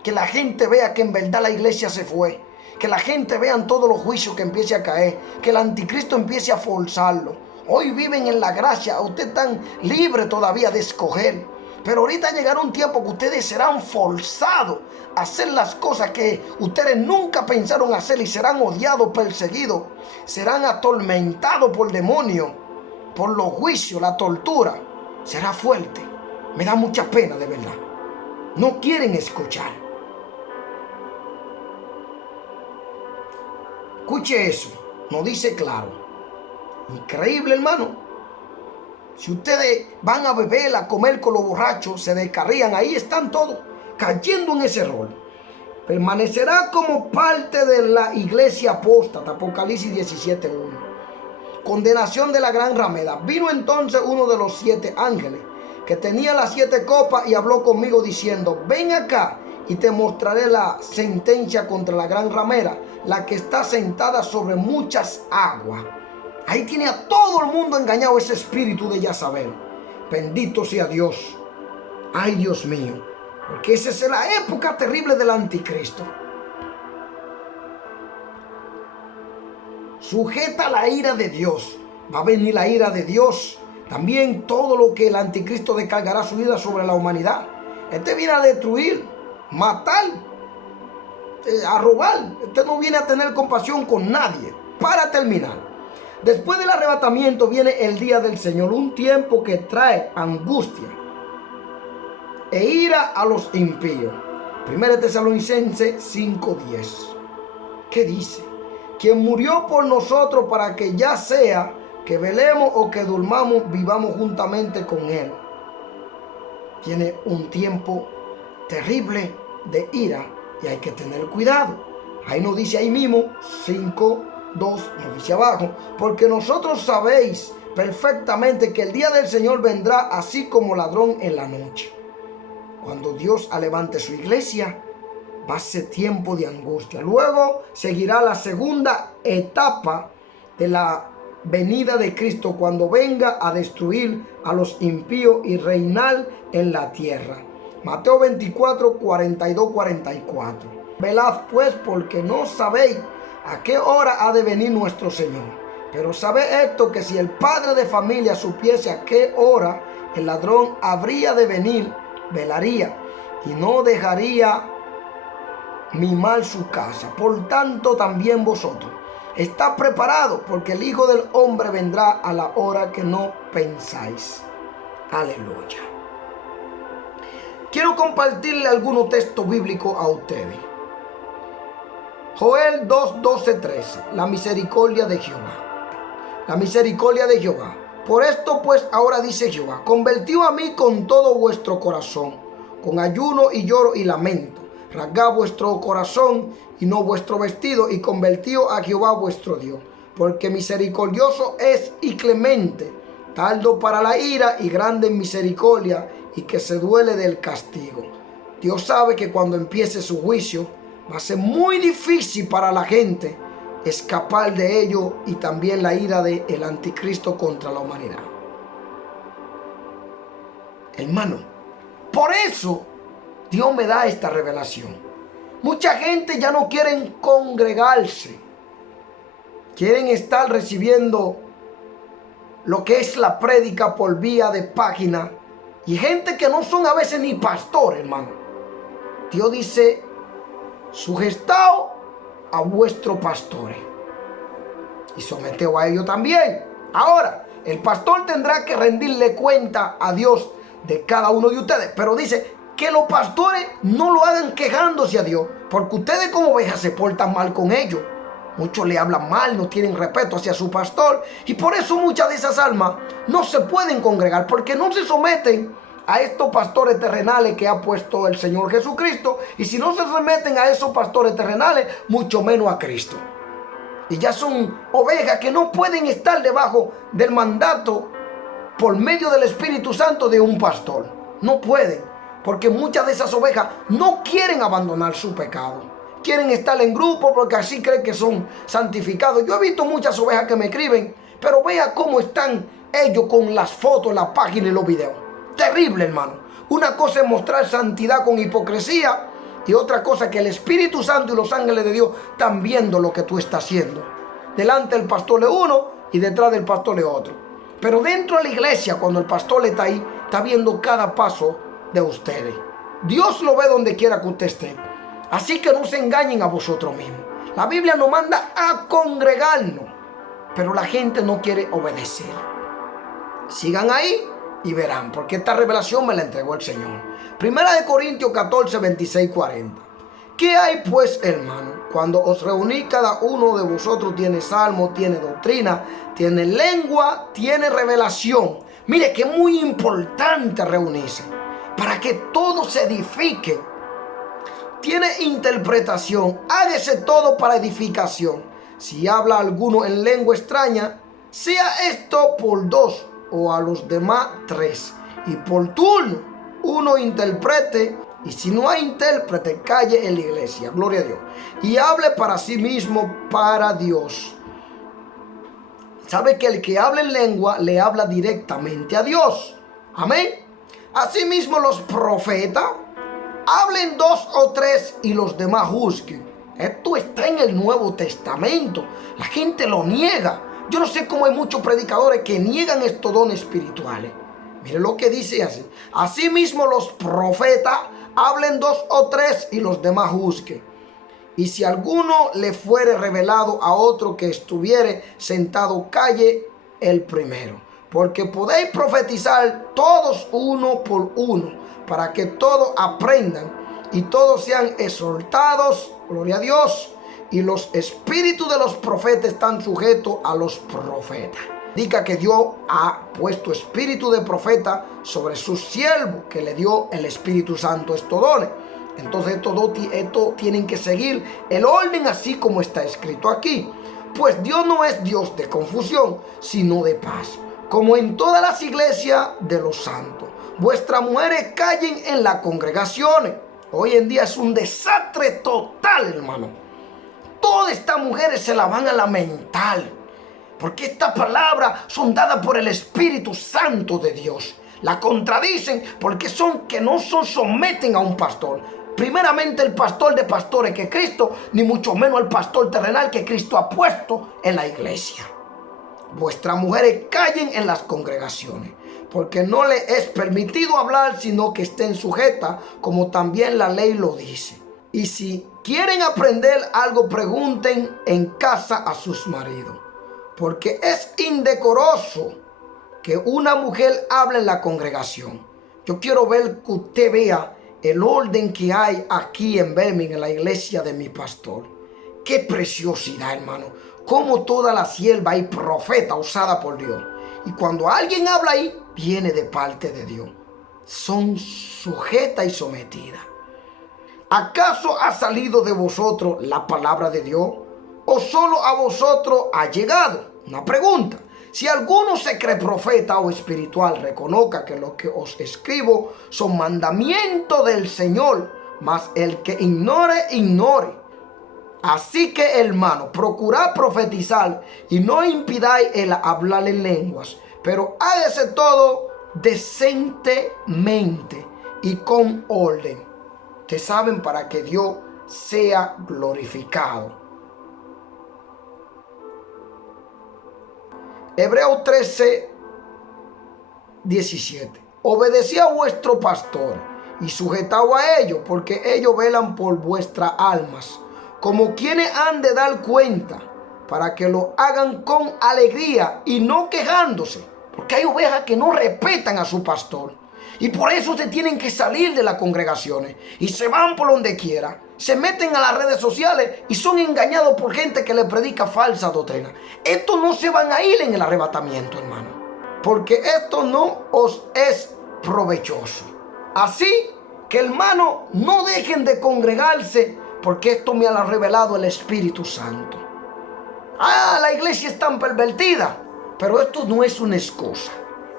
que la gente vea que en verdad la iglesia se fue, que la gente vea todos los juicios que empiece a caer, que el anticristo empiece a forzarlo. Hoy viven en la gracia, ustedes están libres todavía de escoger, pero ahorita llegará un tiempo que ustedes serán forzados a hacer las cosas que ustedes nunca pensaron hacer y serán odiados, perseguidos, serán atormentados por demonios, por los juicios, la tortura. Será fuerte. Me da mucha pena, de verdad. No quieren escuchar. Escuche eso, nos dice claro. Increíble, hermano. Si ustedes van a beber, a comer con los borrachos, se descarrían, ahí están todos cayendo en ese rol. Permanecerá como parte de la iglesia apóstata, Apocalipsis 17:1. Condenación de la gran ramera. Vino entonces uno de los 7 ángeles que tenía las 7 copas y habló conmigo diciendo, ven acá y te mostraré la sentencia contra la gran ramera, la que está sentada sobre muchas aguas. Ahí tiene a todo el mundo engañado ese espíritu de Jezabel. Bendito sea Dios. Ay, Dios mío. Porque esa es la época terrible del anticristo. Sujeta a la ira de Dios. Va a venir la ira de Dios. También todo lo que el anticristo descargará su ira sobre la humanidad. Este viene a destruir, matar, a robar. Este no viene a tener compasión con nadie. Para terminar. Después del arrebatamiento viene el día del Señor, un tiempo que trae angustia e ira a los impíos. 1 Tesalonicenses 5:10. ¿Qué dice? Quien murió por nosotros para que ya sea que velemos o que durmamos, vivamos juntamente con Él. Tiene un tiempo terrible de ira y hay que tener cuidado. Ahí nos dice ahí mismo 5:2, nos dice abajo, porque nosotros sabéis perfectamente que el día del Señor vendrá así como ladrón en la noche. Cuando Dios levante su iglesia, va a ser tiempo de angustia. Luego seguirá la segunda etapa de la venida de Cristo, cuando venga a destruir a los impíos y reinar en la tierra. Mateo 24, 42, 44. Velad pues, porque no sabéis a qué hora ha de venir nuestro Señor. Pero sabed esto, que si el padre de familia supiese a qué hora el ladrón habría de venir, velaría y no dejaría mimar su casa. Por tanto, también vosotros estad preparados, porque el Hijo del Hombre vendrá a la hora que no pensáis. Aleluya. Quiero compartirle algunos textos bíblicos a ustedes. Joel 2, 12, 13. La misericordia de Jehová. La misericordia de Jehová. Por esto pues ahora dice Jehová, convertíos a mí con todo vuestro corazón, con ayuno y lloro y lamento. Rasgad vuestro corazón y no vuestro vestido, y convertíos a Jehová vuestro Dios, porque misericordioso es y clemente, tardo para la ira y grande en misericordia, y que se duele del castigo. Dios sabe que cuando empiece su juicio, Va a ser muy difícil para la gente escapar de ello y también la ira del anticristo contra la humanidad. Hermano, por eso Dios me da esta revelación. Mucha gente ya no quieren congregarse. Quieren estar recibiendo lo que es la prédica por vía de página. Y gente que no son a veces ni pastores, hermano. Dios dice, sujetaos a vuestros pastores y someteos a ellos también. Ahora, el pastor tendrá que rendirle cuenta a Dios de cada uno de ustedes. Pero dice que los pastores no lo hagan quejándose a Dios, porque ustedes como ovejas se portan mal con ellos. Muchos le hablan mal, no tienen respeto hacia su pastor. Y por eso muchas de esas almas no se pueden congregar, porque no se someten a estos pastores terrenales que ha puesto el Señor Jesucristo. Y si no se someten a esos pastores terrenales, mucho menos a Cristo. Y ya son ovejas que no pueden estar debajo del mandato por medio del Espíritu Santo de un pastor. No pueden, porque muchas de esas ovejas no quieren abandonar su pecado. Quieren estar en grupo porque así creen que son santificados. Yo he visto muchas ovejas que me escriben, pero vea cómo están ellos con las fotos, la página y los videos. Terrible, hermano. Una cosa es mostrar santidad con hipocresía y otra cosa es que el Espíritu Santo y los ángeles de Dios están viendo lo que tú estás haciendo. Delante del pastor es uno y detrás del pastor es otro. Pero dentro de la iglesia, cuando el pastor está ahí, está viendo cada paso de ustedes. Dios lo ve donde quiera que usted esté. Así que no se engañen a vosotros mismos. La Biblia nos manda a congregarnos, pero la gente no quiere obedecer. Sigan ahí y verán, porque esta revelación me la entregó el Señor. Primera de Corintios 14, 26, 40. ¿Qué hay pues, hermano? Cuando os reunís, cada uno de vosotros tiene salmo, tiene doctrina, tiene lengua, tiene revelación. Mire que es muy importante reunirse para que todo se edifique. Tiene interpretación, hágase todo para edificación. Si habla alguno en lengua extraña, sea esto por 2 o a los demás 3. Y por turno, uno interprete, y si no hay intérprete, calle en la iglesia. Gloria a Dios. Y hable para sí mismo, para Dios. ¿Sabe que el que habla en lengua le habla directamente a Dios? Amén. Asimismo los profetas, hablen 2 o 3 y los demás juzguen. Esto está en el Nuevo Testamento. La gente lo niega. Yo no sé cómo hay muchos predicadores que niegan estos dones espirituales. Mire lo que dice así. Asimismo los profetas, hablen 2 o 3 y los demás juzguen. Y si alguno le fuere revelado a otro que estuviere sentado, calle el primero. Porque podéis profetizar todos uno por uno, para que todos aprendan y todos sean exhortados, gloria a Dios. Y los espíritus de los profetas están sujetos a los profetas. Indica que Dios ha puesto espíritu de profeta sobre sus siervos, que le dio el Espíritu Santo estos dones. Entonces estos tienen que seguir el orden así como está escrito aquí. Pues Dios no es Dios de confusión, sino de paz, como en todas las iglesias de los santos. Vuestras mujeres callen en las congregaciones. Hoy en día es un desastre total, hermano. Todas estas mujeres se la van a lamentar, porque estas palabras son dadas por el Espíritu Santo de Dios. La contradicen porque no someten a un pastor. Primeramente el pastor de pastores que Cristo, ni mucho menos el pastor terrenal que Cristo ha puesto en la iglesia. Vuestras mujeres callen en las congregaciones, porque no les es permitido hablar, sino que estén sujetas, como también la ley lo dice. Y si quieren aprender algo, pregunten en casa a sus maridos, porque es indecoroso que una mujer hable en la congregación. Yo quiero ver que usted vea el orden que hay aquí en Birmingham, en la iglesia de mi pastor. Qué preciosidad, hermano. Como toda la sierva y profeta usada por Dios. Y cuando alguien habla ahí, viene de parte de Dios. Son sujetas y sometidas. ¿Acaso ha salido de vosotros la palabra de Dios? ¿O solo a vosotros ha llegado? Una pregunta. Si alguno se cree profeta o espiritual, reconozca que lo que os escribo son mandamientos del Señor, mas el que ignore, ignore. Así que, hermano, procurad profetizar y no impidáis el hablar en lenguas, pero hágase todo decentemente y con orden. Ustedes saben, para que Dios sea glorificado. Hebreos 13, 17. Obedecid a vuestro pastor y sujetaos a ellos, porque ellos velan por vuestras almas, como quienes han de dar cuenta, para que lo hagan con alegría y no quejándose, porque hay ovejas que no respetan a su pastor, y por eso se tienen que salir de las congregaciones y se van por donde quiera, se meten a las redes sociales y son engañados por gente que les predica falsa doctrina. Estos no se van a ir en el arrebatamiento, hermano, porque esto no os es provechoso. Así que, hermano, no dejen de congregarse, porque esto me ha revelado el Espíritu Santo. La iglesia es tan pervertida, pero esto no es una excusa.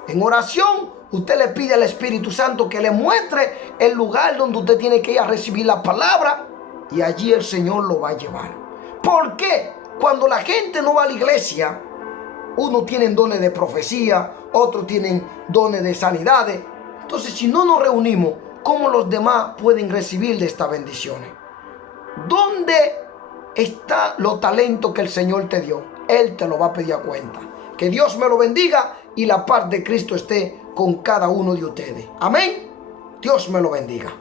En oración, usted le pide al Espíritu Santo que le muestre el lugar donde usted tiene que ir a recibir la palabra, y allí el Señor lo va a llevar. ¿Por qué? Cuando la gente no va a la iglesia, unos tienen dones de profecía, otros tienen dones de sanidades. Entonces, si no nos reunimos, ¿cómo los demás pueden recibir de estas bendiciones? ¿Dónde está los talentos que el Señor te dio? Él te lo va a pedir a cuenta. Que Dios me lo bendiga y la paz de Cristo esté con cada uno de ustedes. Amén. Dios me lo bendiga.